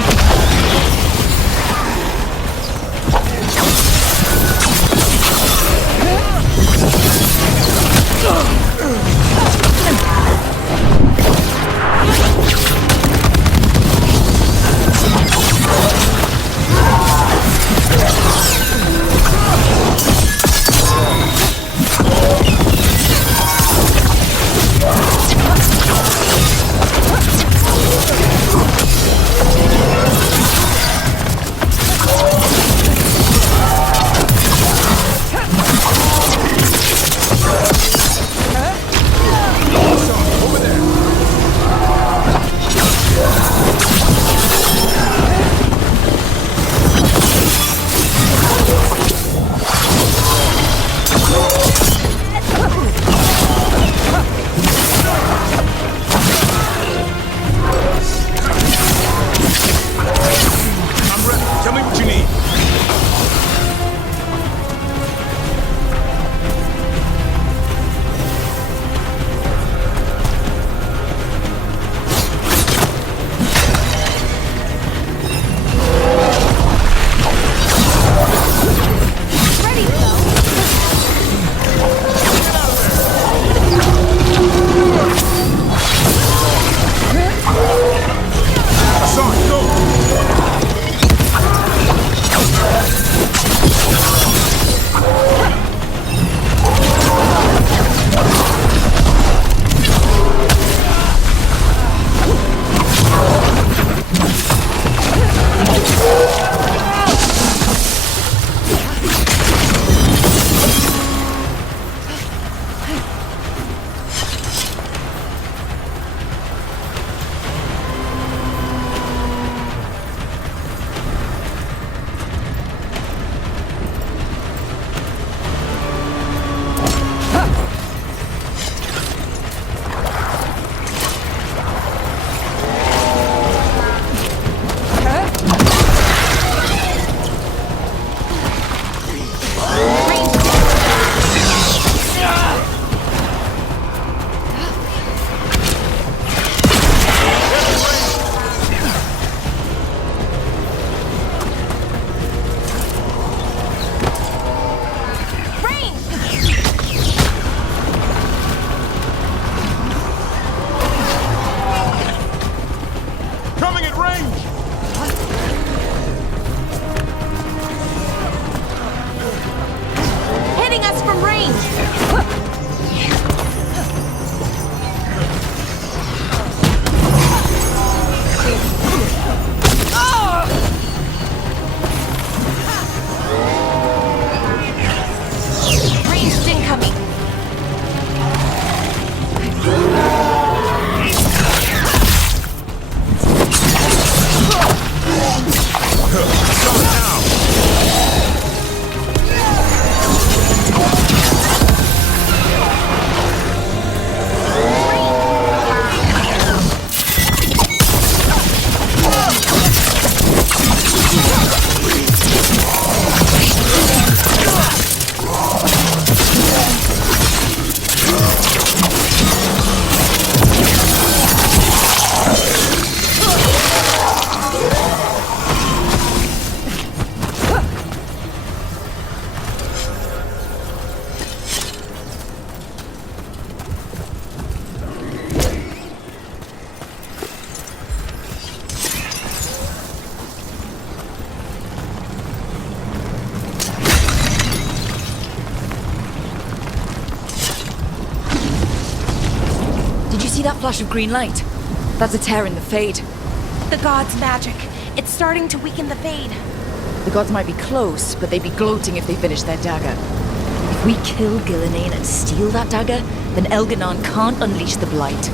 See that flash of green light? That's a tear in the Fade. The god's magic. It's starting to weaken the Fade. The gods might be close, but they'd be gloating if they finished their dagger. If we kill Ghilan'nain and steal that dagger, then Elganon can't unleash the Blight.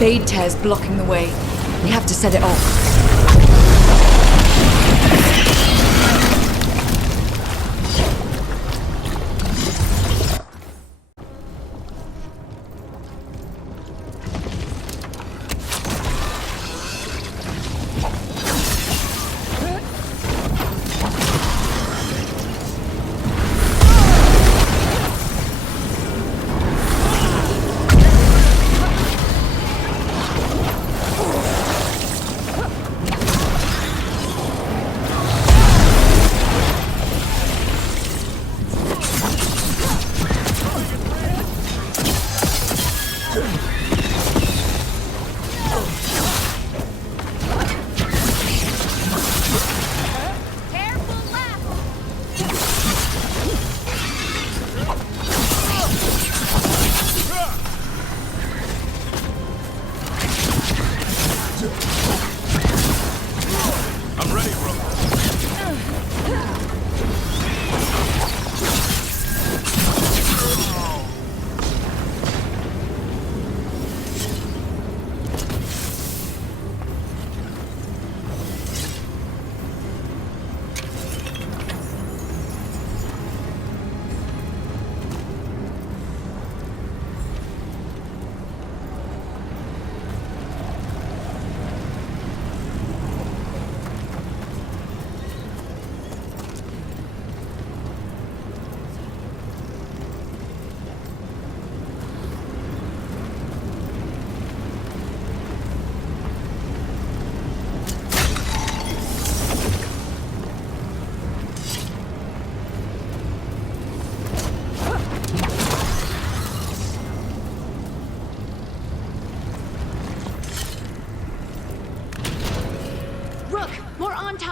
Fade tear's blocking the way. We have to set it off.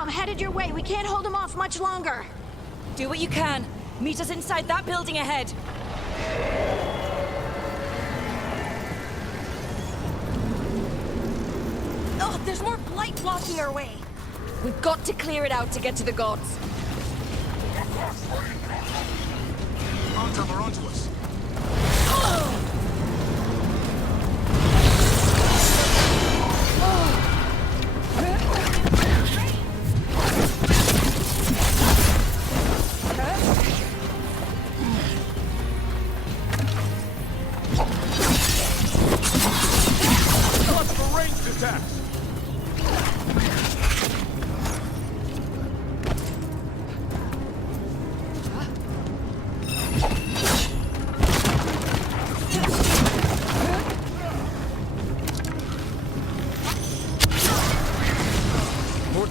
Headed your way. We can't hold him off much longer. Do what you can. Meet us inside that building ahead. Oh, there's more blight blocking our way. We've got to clear it out to get to the gods. Antam are onto us.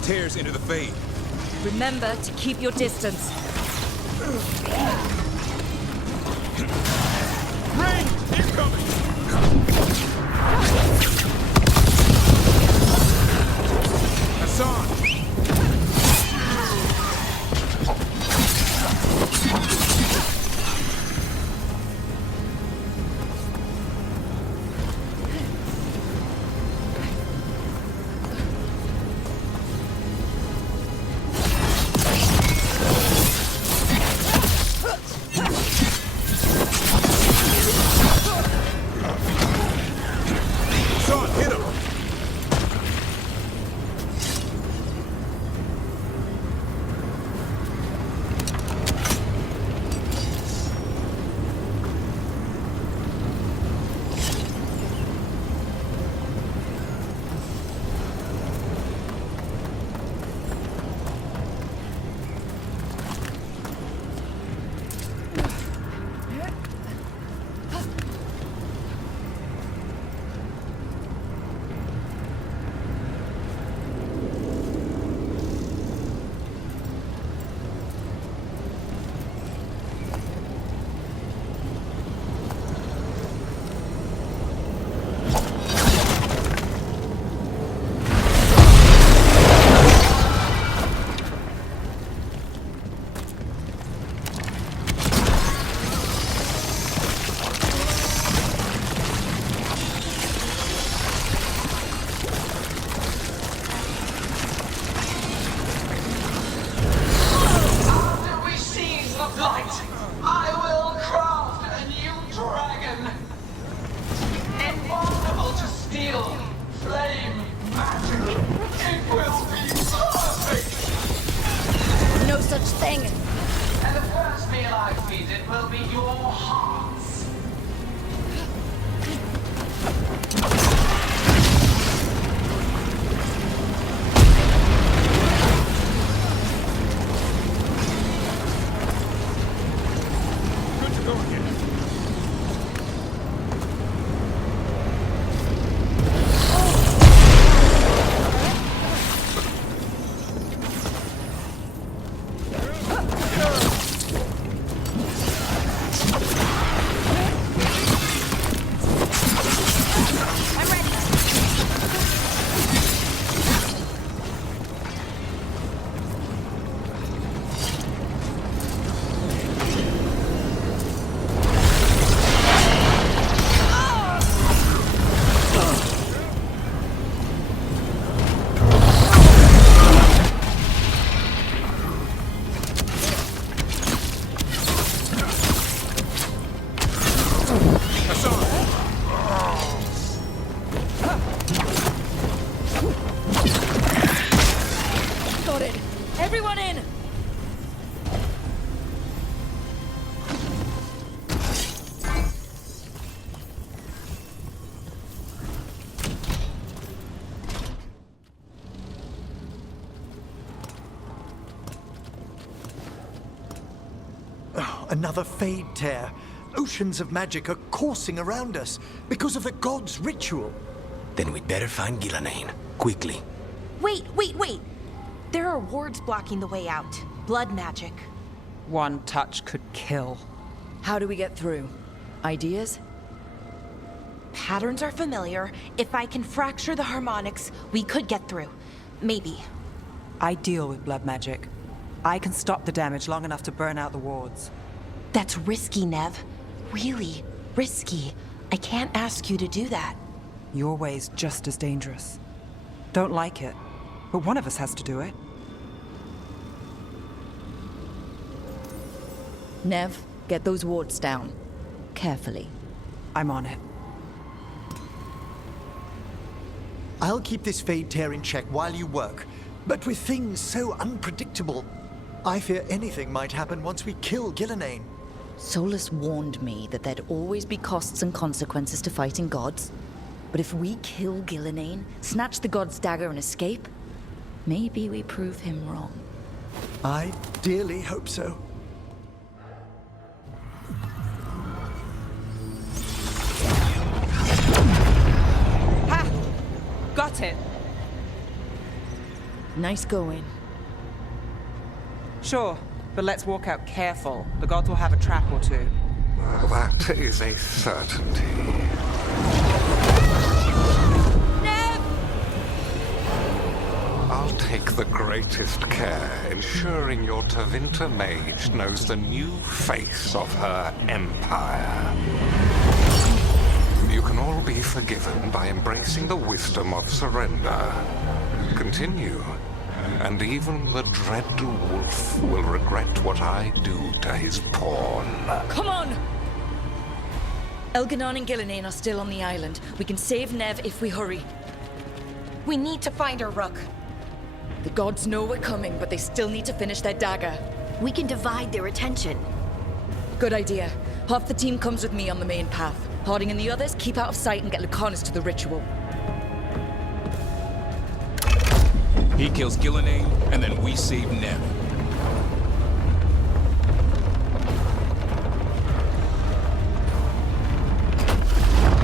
Tears into the fade. Remember to keep your distance. Rain! Incoming! Hassan! such thing. And the first meal I feed it will be your hearts. Good to go again. Got it. Everyone in. Oh, another Fade tear. Oceans of magic are coursing around us because of the god's ritual. Then we'd better find Ghilan'nain. Quickly. Wait. There are wards blocking the way out. Blood magic. One touch could kill. How do we get through? Ideas? Patterns are familiar. If I can fracture the harmonics, we could get through. Maybe. I deal with blood magic. I can stop the damage long enough to burn out the wards. That's risky, Nev. Really risky. I can't ask you to do that. Your way's just as dangerous. Don't like it, but one of us has to do it. Nev, get those wards down. Carefully. I'm on it. I'll keep this Fade tear in check while you work. But with things so unpredictable, I fear anything might happen once we kill Ghilan'nain. Solus warned me that there'd always be costs and consequences to fighting gods. But if we kill Ghilan'nain, snatch the god's dagger and escape, maybe we prove him wrong. I dearly hope so. Ha! Got it. Nice going. Sure, but let's walk out careful. The gods will have a trap or two. That is a certainty. I'll take the greatest care, ensuring your Tevinter mage knows the new face of her empire. You can all be forgiven by embracing the wisdom of surrender. Continue, and even the dread wolf will regret what I do to his pawn. Come on! Elganon and Ghilan'nain are still on the island. We can save Nev if we hurry. We need to find her, Rook. The gods know we're coming, but they still need to finish their dagger. We can divide their attention. Good idea. Half the team comes with me on the main path. Harding and the others keep out of sight and get Lucanus to the ritual. He kills Ghilan'nain, and then we save Nev.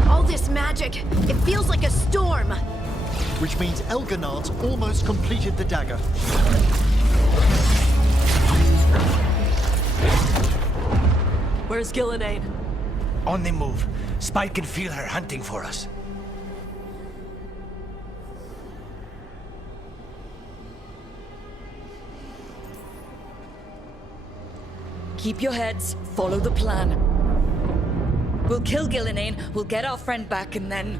All this magic, it feels like a storm. Which means Elganard's almost completed the dagger. Where's Ghilan'nain? On the move. Spike can feel her hunting for us. Keep your heads, follow the plan. We'll kill Ghilan'nain, we'll get our friend back, and then...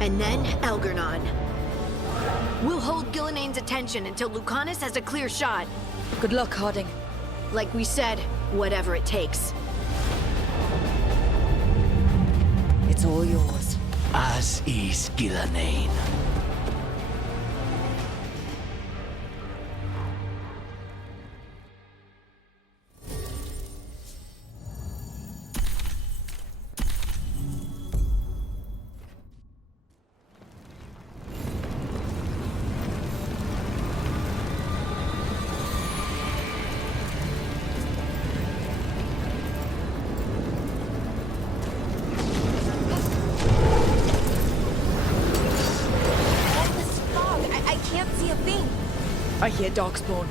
And then Elganon. We'll hold Ghilan'nain's attention until Lucanus has a clear shot. Good luck, Harding. Like we said, whatever it takes. It's all yours. As is Ghilan'nain. here, Darkspawn.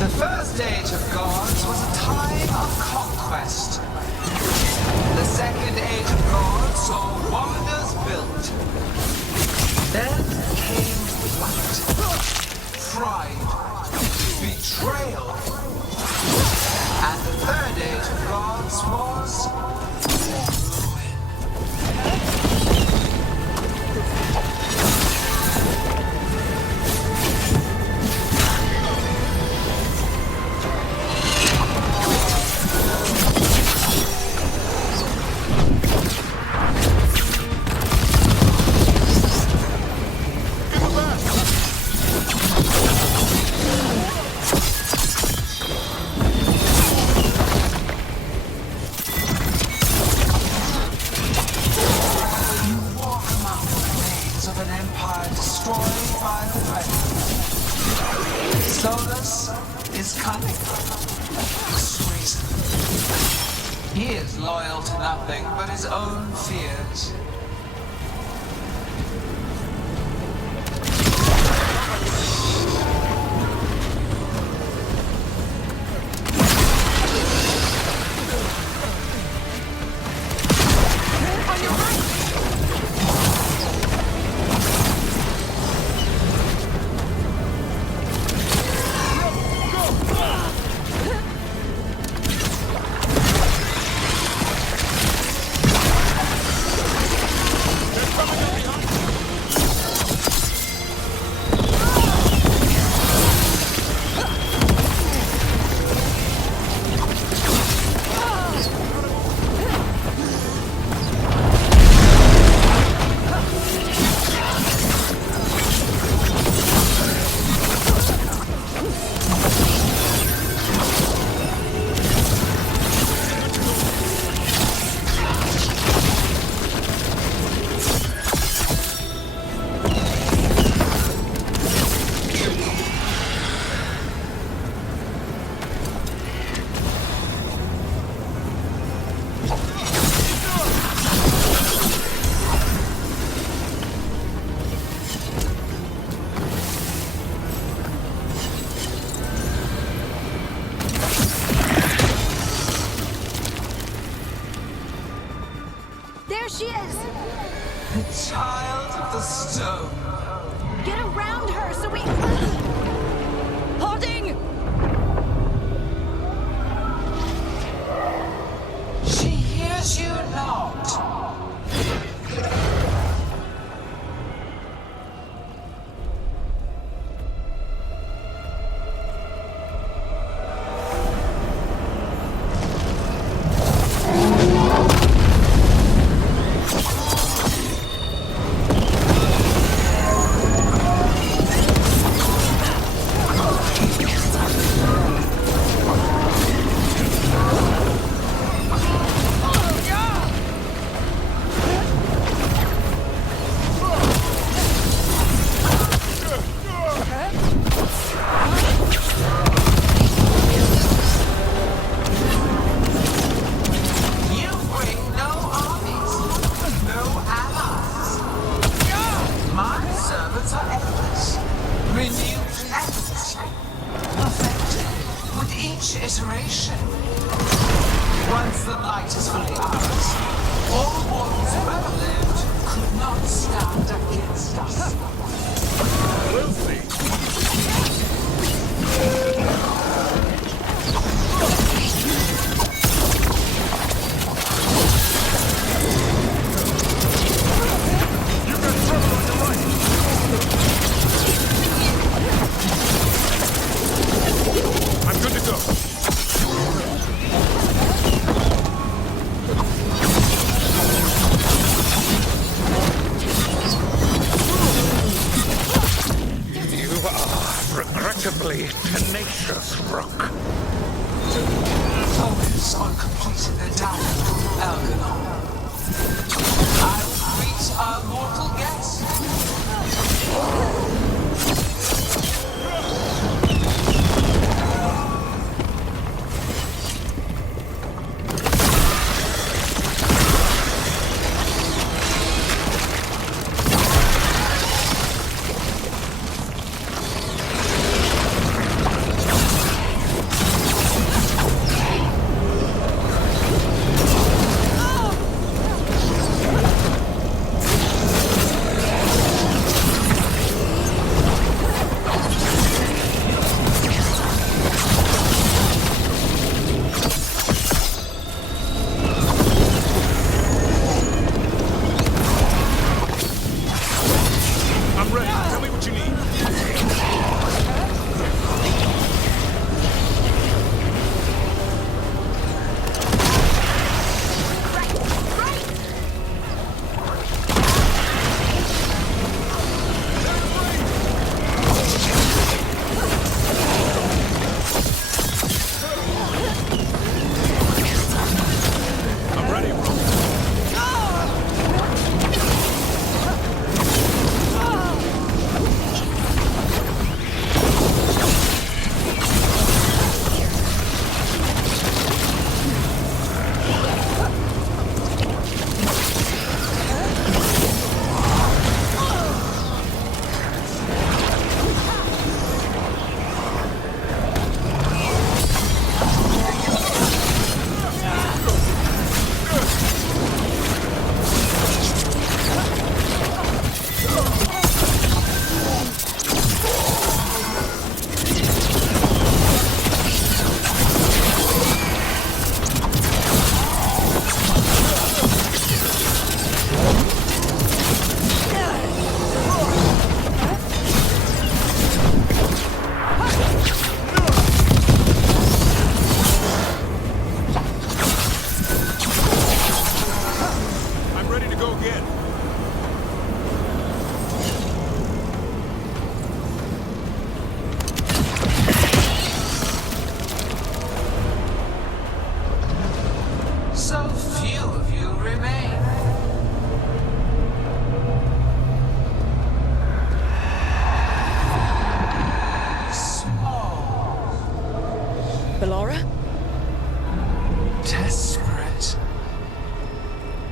The first age of gods was a time of conquest. The second age of gods saw wonders built. Then came light, pride, betrayal. And the third age of gods was he is loyal to nothing but his own fears. She is! The child of the stone. Get around her so we... Holding! She hears you not. Iteration. Once the light is fully ours, all wardens who ever lived could not stand against us. We'll see. Tenacious rook. Focus on completing the dialogue. Algernon. I will greet our mortal guest.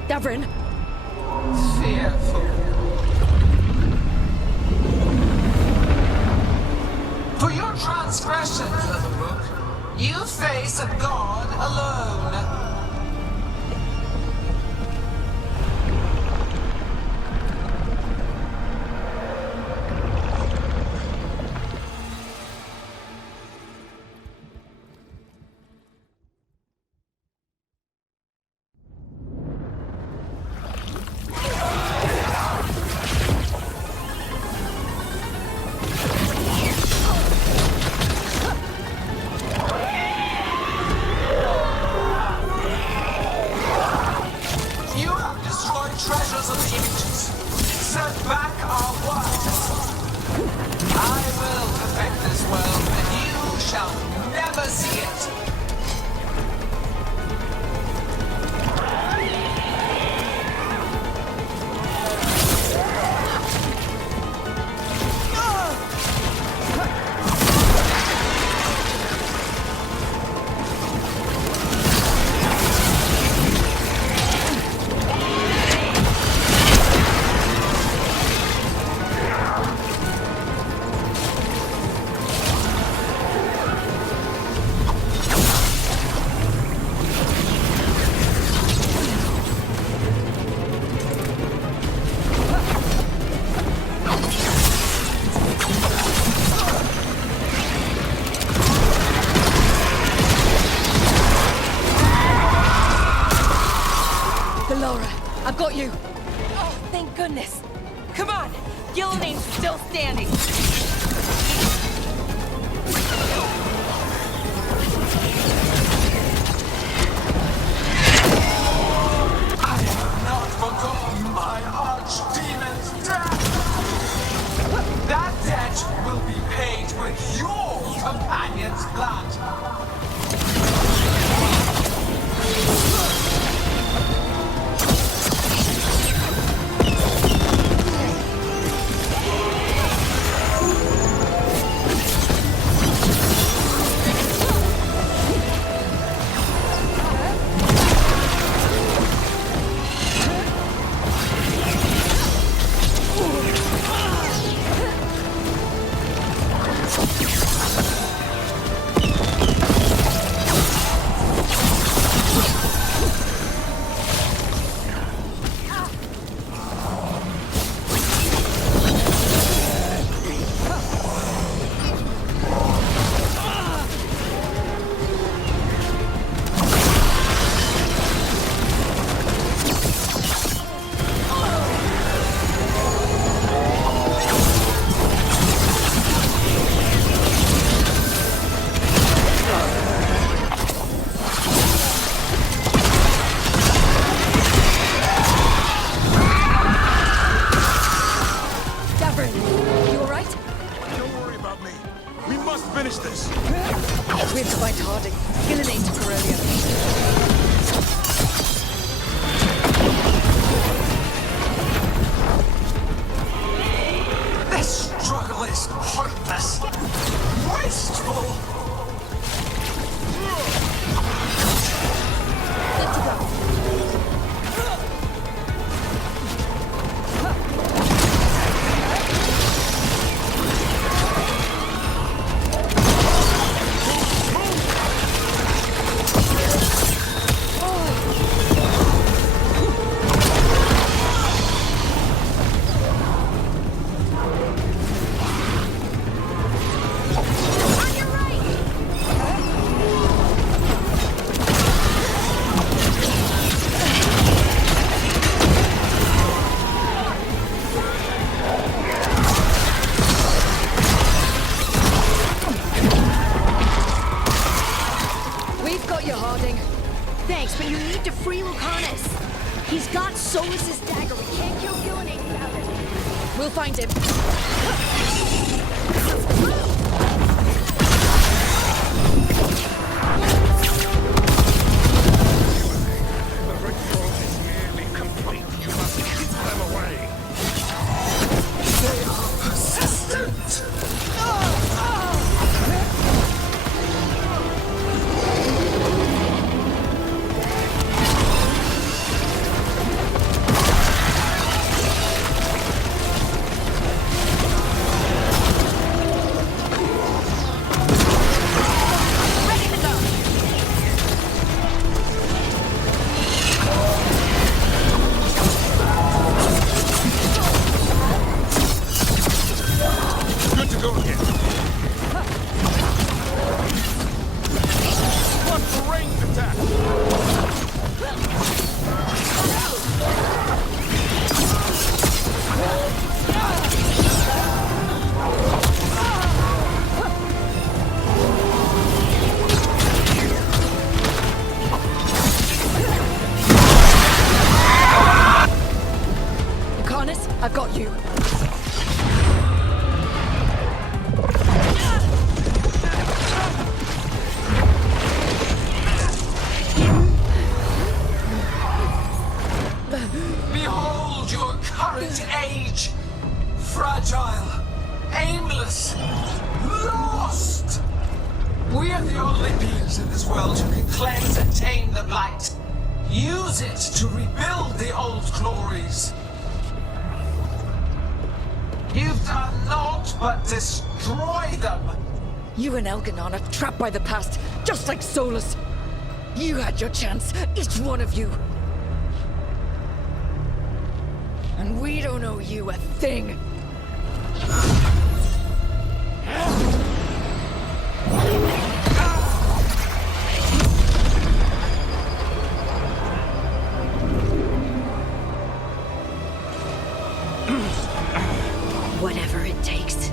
Davrin! Fearful. For your transgressions, little rook, you face a god alone. I've got you! Oh, thank goodness! Come on! Ghilan'nain's still standing! I have not forgotten my archdemon's death! That debt will be paid with your companion's blood! finish this. We have to find Harding. Ghilan'nain took her earlier. This struggle is pointless. Wasteful. Good to go. Thanks, but you need to free Lucanus. He's got Solus's dagger. We can't kill Ghilan'nain without it. We'll find him. The ritual is nearly complete. You must keep them away. They are persistent. I've got you. Behold your current age. Fragile, aimless, lost. We are the only beings in this world who can cleanse and tame the blight. Use it to rebuild the old glories. You've done naught but destroy them. You and Elghanan are trapped by the past, just like Solus. You had your chance, each one of you. And we don't owe you a thing. Whatever it takes.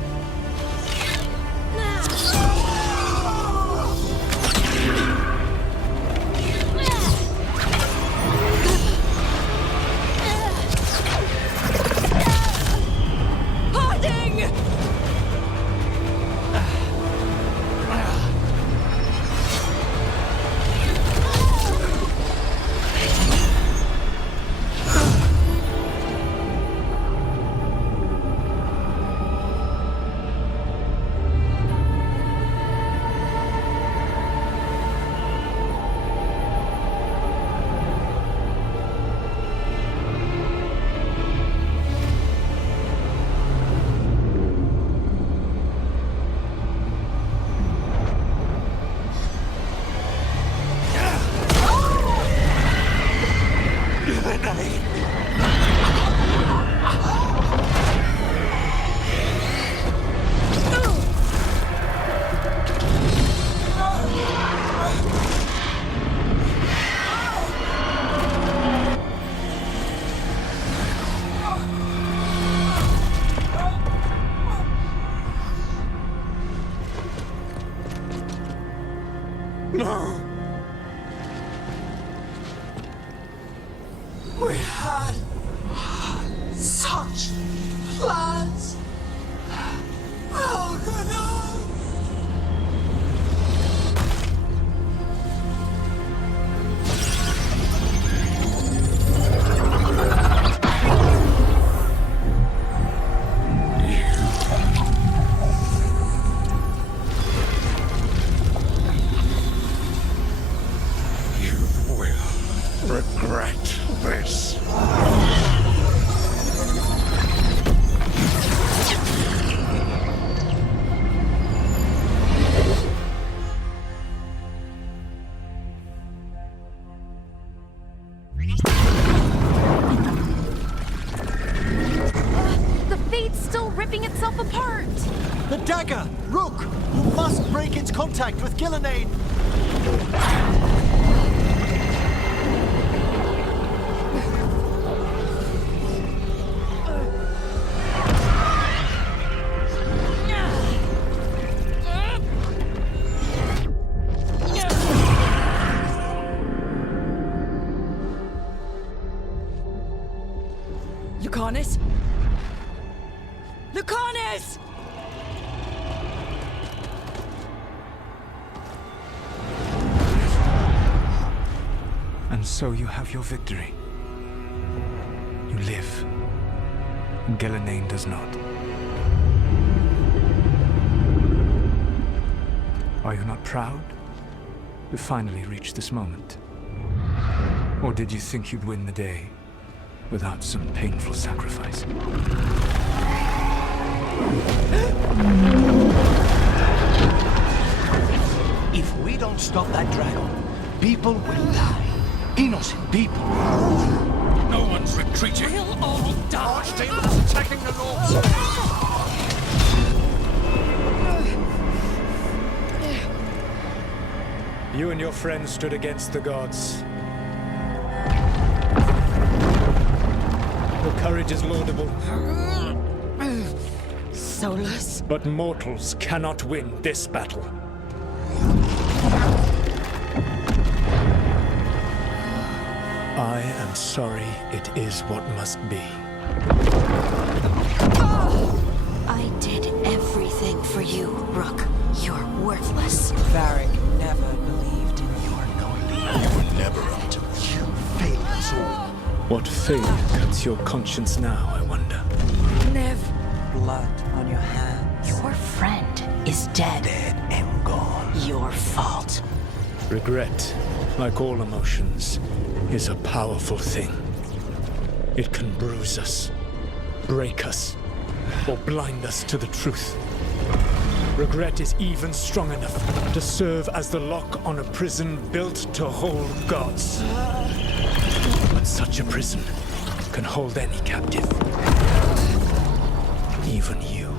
fate's still ripping itself apart. The dagger! Rook! You must break its contact with Ghilan'nain! Lucanus? Lucanus! And so you have your victory. You live. And Ghilan'nain does not. Are you not proud to finally reach this moment? Or did you think you'd win the day without some painful sacrifice? If we don't stop that dragon, people will die. Innocent people. No one's retreating. We'll all die. Archdeacon's attacking the Lord. You and your friends stood against the gods. Your courage is laudable. Solus? But mortals cannot win this battle. I am sorry it is what must be. I did everything for you, Rook. You're worthless. Varric never believed in your knowledge. You were never up to it. You failed us all. What failure cuts your conscience now, I wonder? Nev. Blood on your hands. Your friend is dead. Dead and gone. Your fault. Regret, like all emotions, is a powerful thing. It can bruise us, break us, or blind us to the truth. Regret is even strong enough to serve as the lock on a prison built to hold gods. But such a prison can hold any captive. Even you.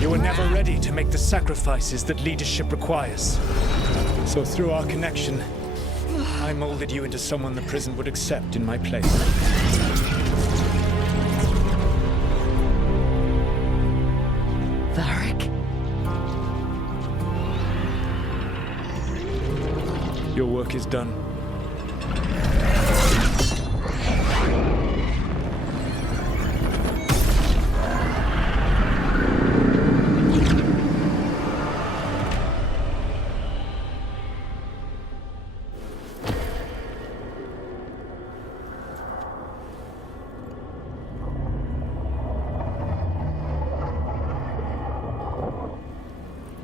You were never ready to make the sacrifices that leadership requires. So through our connection, I molded you into someone the prison would accept in my place. Varric? Your work is done.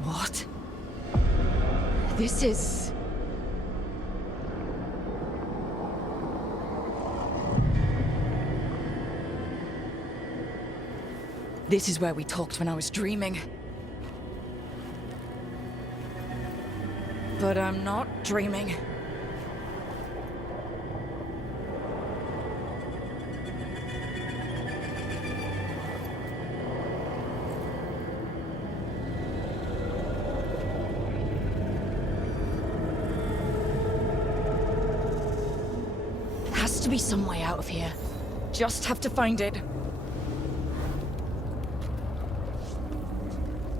What? This is... This is where we talked when I was dreaming. But I'm not dreaming. Has to be some way out of here. Just have to find it.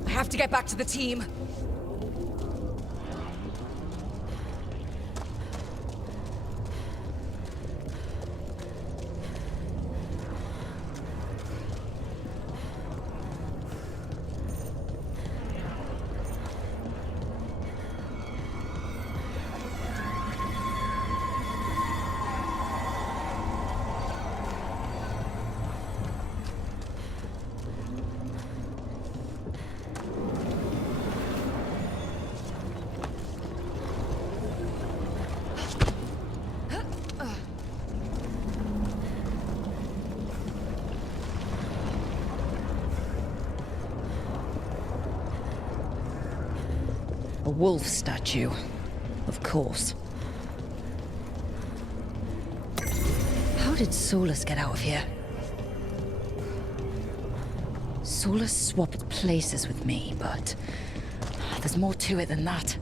I have to get back to the team. A wolf statue, of course. How did Solus get out of here? Solus swapped places with me, but there's more to it than that.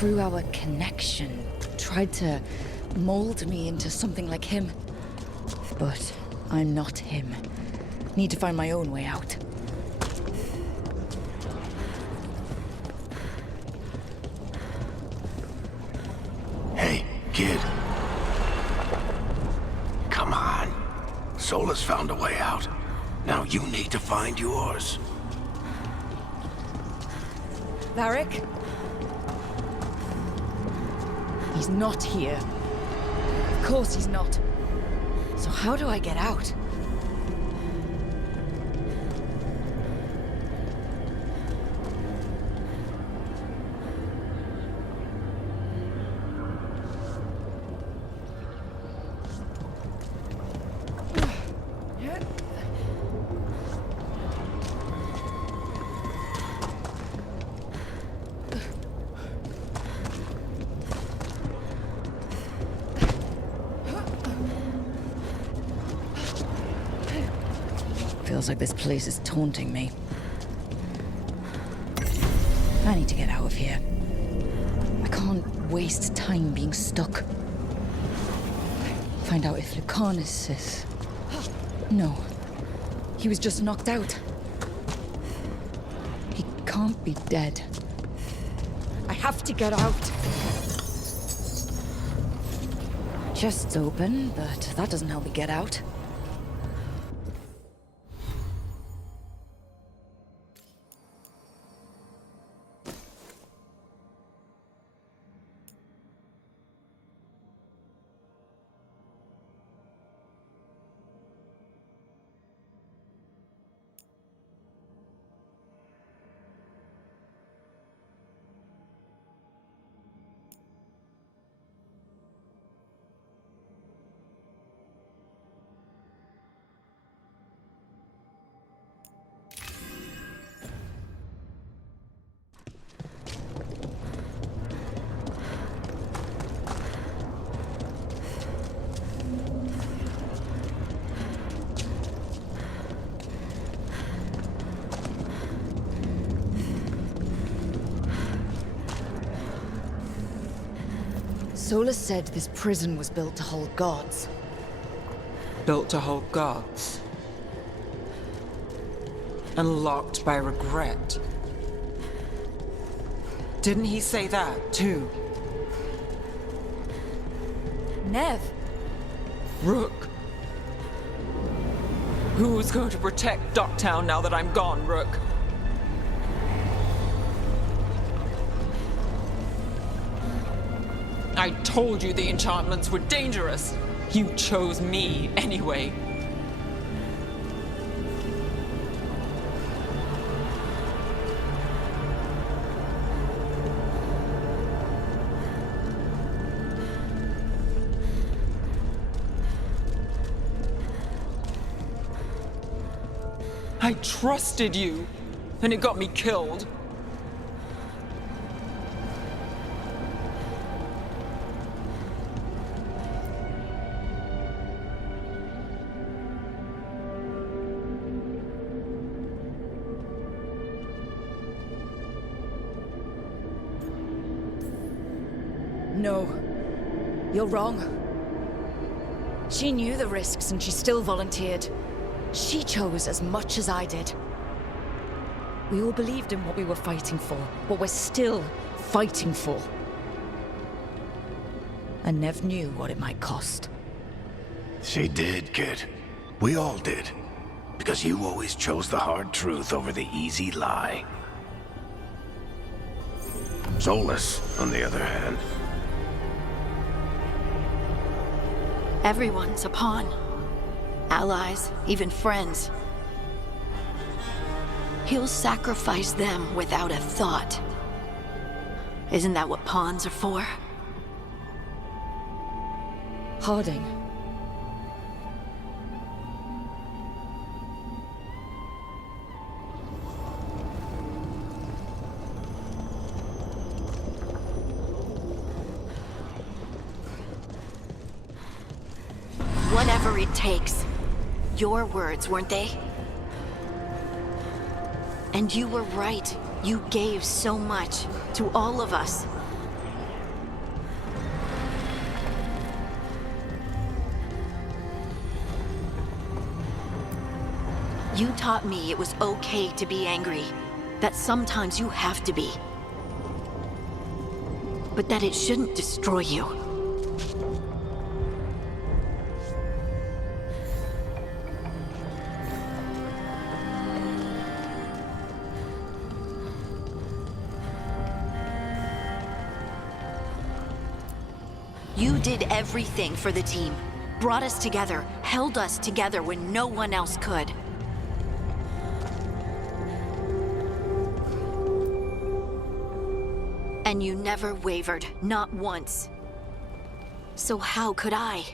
Through our connection, tried to mold me into something like him. But I'm not him. Need to find my own way out. Hey, kid. Come on. Solus found a way out. Now you need to find yours. Varric? He's not here. Of course he's not. So how do I get out? Feels like this place is taunting me. I need to get out of here. I can't waste time being stuck. Find out if Lucanus is... No. He was just knocked out. He can't be dead. I have to get out. Chest's open, but that doesn't help me get out. Solus said this prison was built to hold gods. Built to hold gods. And locked by regret. Didn't he say that, too? Nev! Rook! Who's going to protect Docktown now that I'm gone, Rook? I told you the enchantments were dangerous. You chose me anyway. I trusted you, and it got me killed. No. You're wrong. She knew the risks and she still volunteered. She chose as much as I did. We all believed in what we were fighting for, what we're still fighting for. And Nev knew what it might cost. She did, kid. We all did. Because you always chose the hard truth over the easy lie. Solus, on the other hand. Everyone's a pawn. Allies, even friends. He'll sacrifice them without a thought. Isn't that what pawns are for? Harding. Whatever it takes. Your words, weren't they? And you were right. You gave so much to all of us. You taught me it was okay to be angry. That sometimes you have to be. But that it shouldn't destroy you. You did everything for the team. Brought us together, held us together when no one else could. And you never wavered, not once. So how could I?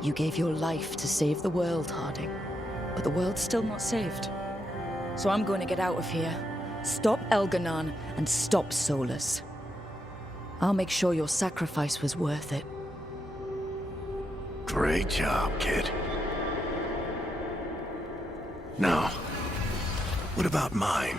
You gave your life to save the world, Harding. But the world's still not saved. So I'm going to get out of here. Stop Elganon and stop Solus. I'll make sure your sacrifice was worth it. Great job, kid. Now, what about mine?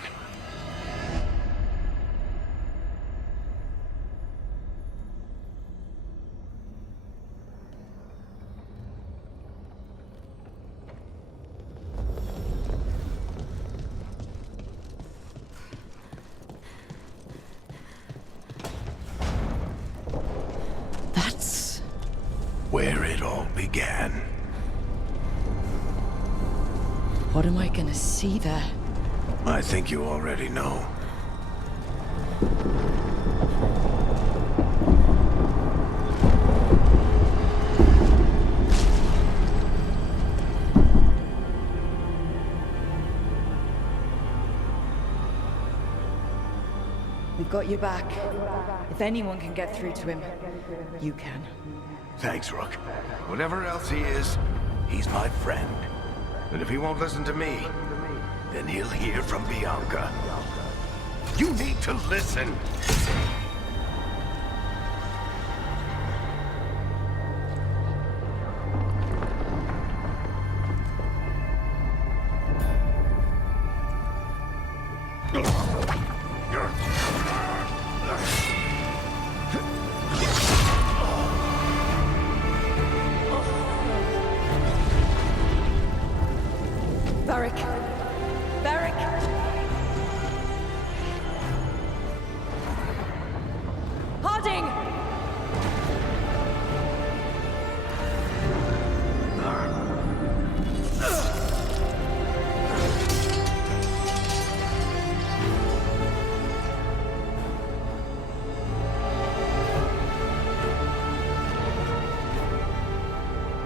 That's where it all began. What am I gonna see there? I think you already know. We've got you back. If anyone can get through to him, you can. Thanks, Rook. Whatever else he is, he's my friend. And if he won't listen to me, then he'll hear from Bianca. You need to listen! Varric! Varric! Harding!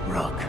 Rook.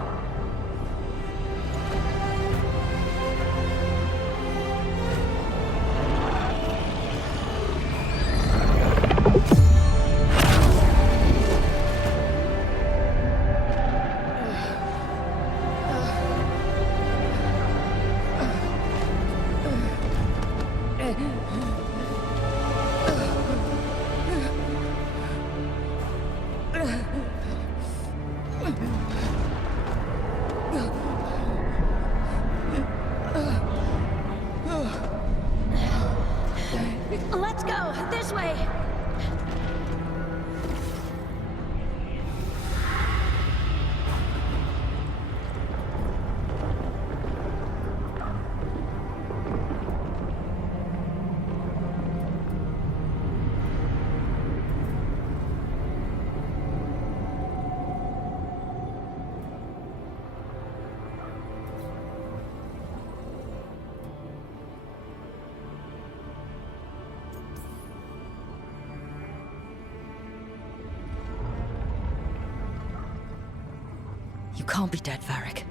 You can't be dead, Varric.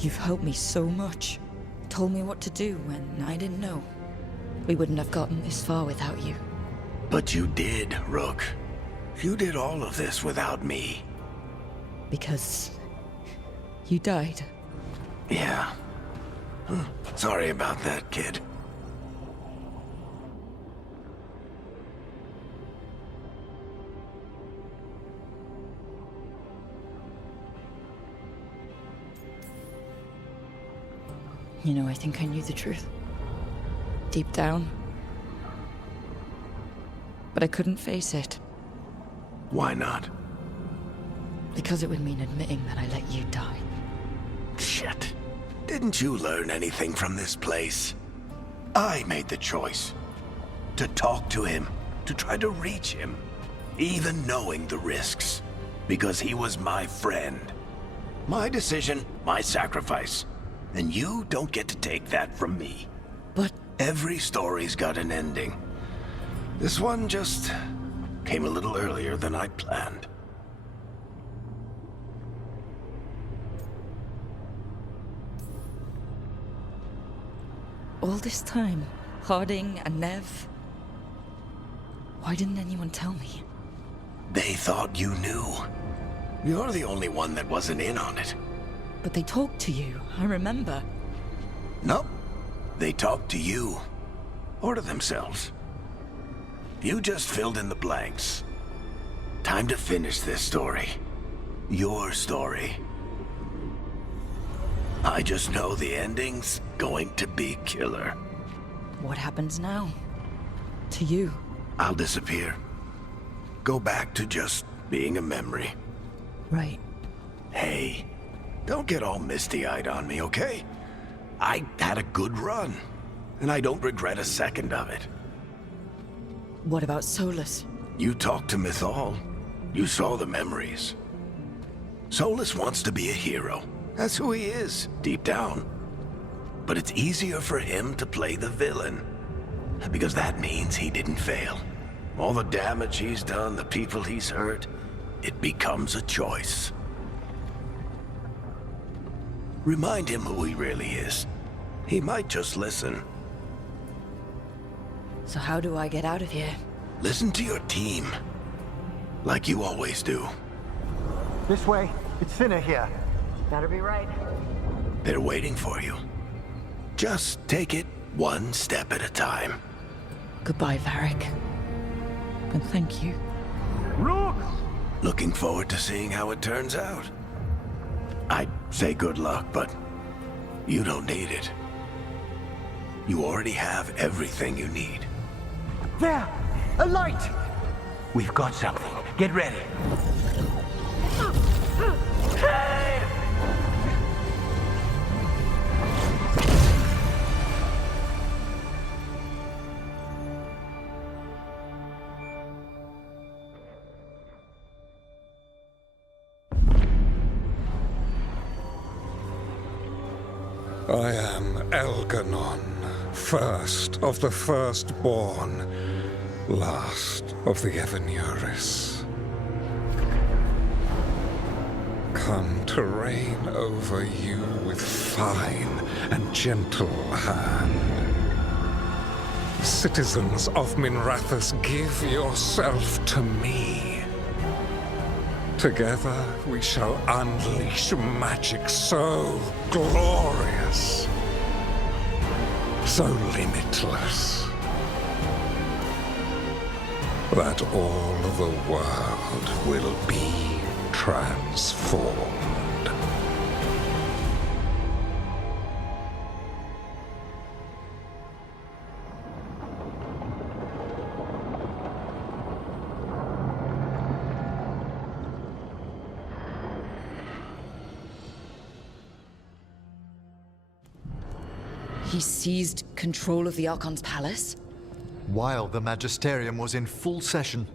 You've helped me so much. Told me what to do when I didn't know. We wouldn't have gotten this far without you. But you did, Rook. You did all of this without me. Because you died. Yeah. Sorry about that, kid. You know, I think I knew the truth. Deep down. But I couldn't face it. Why not? Because it would mean admitting that I let you die. Shit. Didn't you learn anything from this place? I made the choice. To talk to him. To try to reach him. Even knowing the risks. Because he was my friend. My decision, my sacrifice. And you don't get to take that from me. But... Every story's got an ending. This one just came a little earlier than I planned. All this time, Harding and Nev... Why didn't anyone tell me? They thought you knew. You're the only one that wasn't in on it. But they talked to you, I remember. Nope. They talked to you. Or to themselves. You just filled in the blanks. Time to finish this story. Your story. I just know the ending's going to be killer. What happens now? To you? I'll disappear. Go back to just being a memory. Right. Hey, don't get all misty-eyed on me, okay? I had a good run, and I don't regret a second of it. What about Solus? You talked to Mythal. You saw the memories. Solus wants to be a hero. That's who he is, deep down. But it's easier for him to play the villain. Because that means he didn't fail. All the damage he's done, the people he's hurt, it becomes a choice. Remind him who he really is. He might just listen. So how do I get out of here? Listen to your team. Like you always do. This way. It's thinner here. Better be right. They're waiting for you. Just take it one step at a time. Goodbye, Varric. And thank you. Rook! Looking forward to seeing how it turns out. I'd say good luck, but you don't need it. You already have everything you need. There! A light! We've got something. Get ready. I am Elganon, first of the firstborn, last of the Evenuris. Come to reign over you with fine and gentle hand. Citizens of Minrathous, give yourself to me. Together we shall unleash magic so glorious, so limitless, that all the world will be transformed. He seized control of the Archon's palace? While the Magisterium was in full session,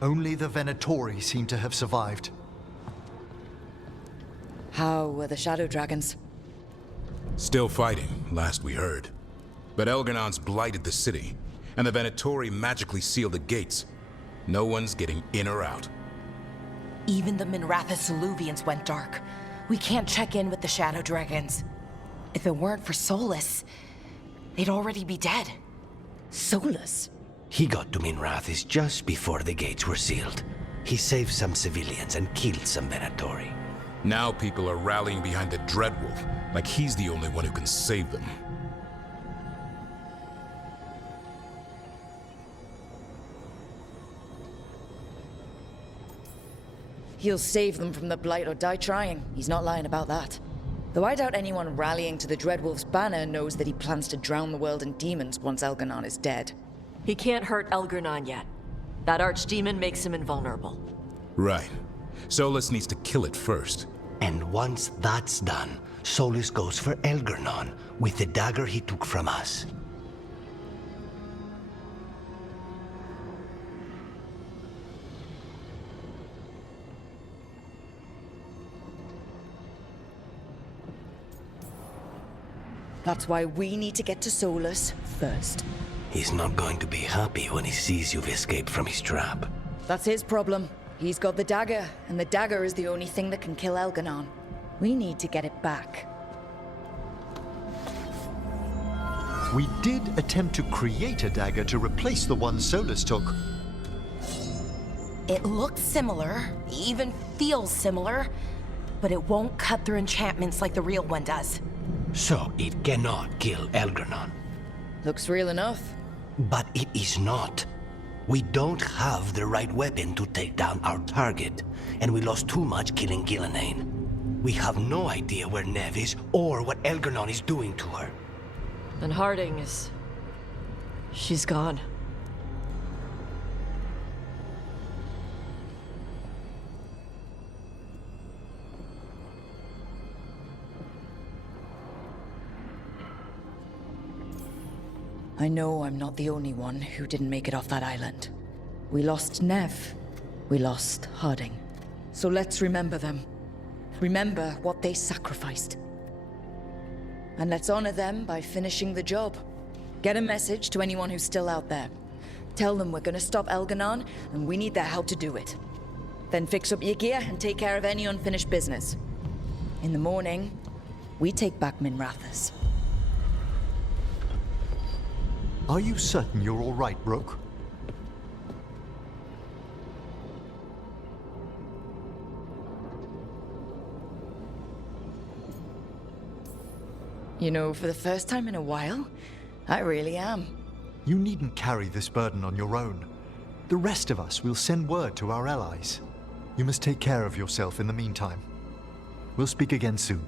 only the Venatori seemed to have survived. How were the Shadow Dragons? Still fighting, last we heard. But Elganon's blighted the city, and the Venatori magically sealed the gates. No one's getting in or out. Even the Minrathous Illuvians went dark. We can't check in with the Shadow Dragons. If it weren't for Solus, they'd already be dead. Solus? He got to Minrathis just before the gates were sealed. He saved some civilians and killed some Venatori. Now people are rallying behind the Dreadwolf, like he's the only one who can save them. He'll save them from the Blight or die trying. He's not lying about that. Though I doubt anyone rallying to the Dreadwolf's banner knows that he plans to drown the world in demons once Elghanan is dead. He can't hurt Elghanan yet. That archdemon makes him invulnerable. Right. Solus needs to kill it first. And once that's done, Solus goes for Elghanan with the dagger he took from us. That's why we need to get to Solus first. He's not going to be happy when he sees you've escaped from his trap. That's his problem. He's got the dagger, and the dagger is the only thing that can kill Elghanan. We need to get it back. We did attempt to create a dagger to replace the one Solus took. It looks similar, even feels similar, but it won't cut through enchantments like the real one does. So it cannot kill Elghanan. Looks real enough. But it is not. We don't have the right weapon to take down our target, and we lost too much killing Ghilan'nain. We have no idea where Neve is or what Elghanan is doing to her. And Harding is... she's gone. I know I'm not the only one who didn't make it off that island. We lost Neve. We lost Harding. So let's remember them. Remember what they sacrificed. And let's honor them by finishing the job. Get a message to anyone who's still out there. Tell them we're gonna stop Elghanan, and we need their help to do it. Then fix up your gear and take care of any unfinished business. In the morning, we take back Minrathis. Are you certain you're all right, Brooke? You know, for the first time in a while, I really am. You needn't carry this burden on your own. The rest of us will send word to our allies. You must take care of yourself in the meantime. We'll speak again soon.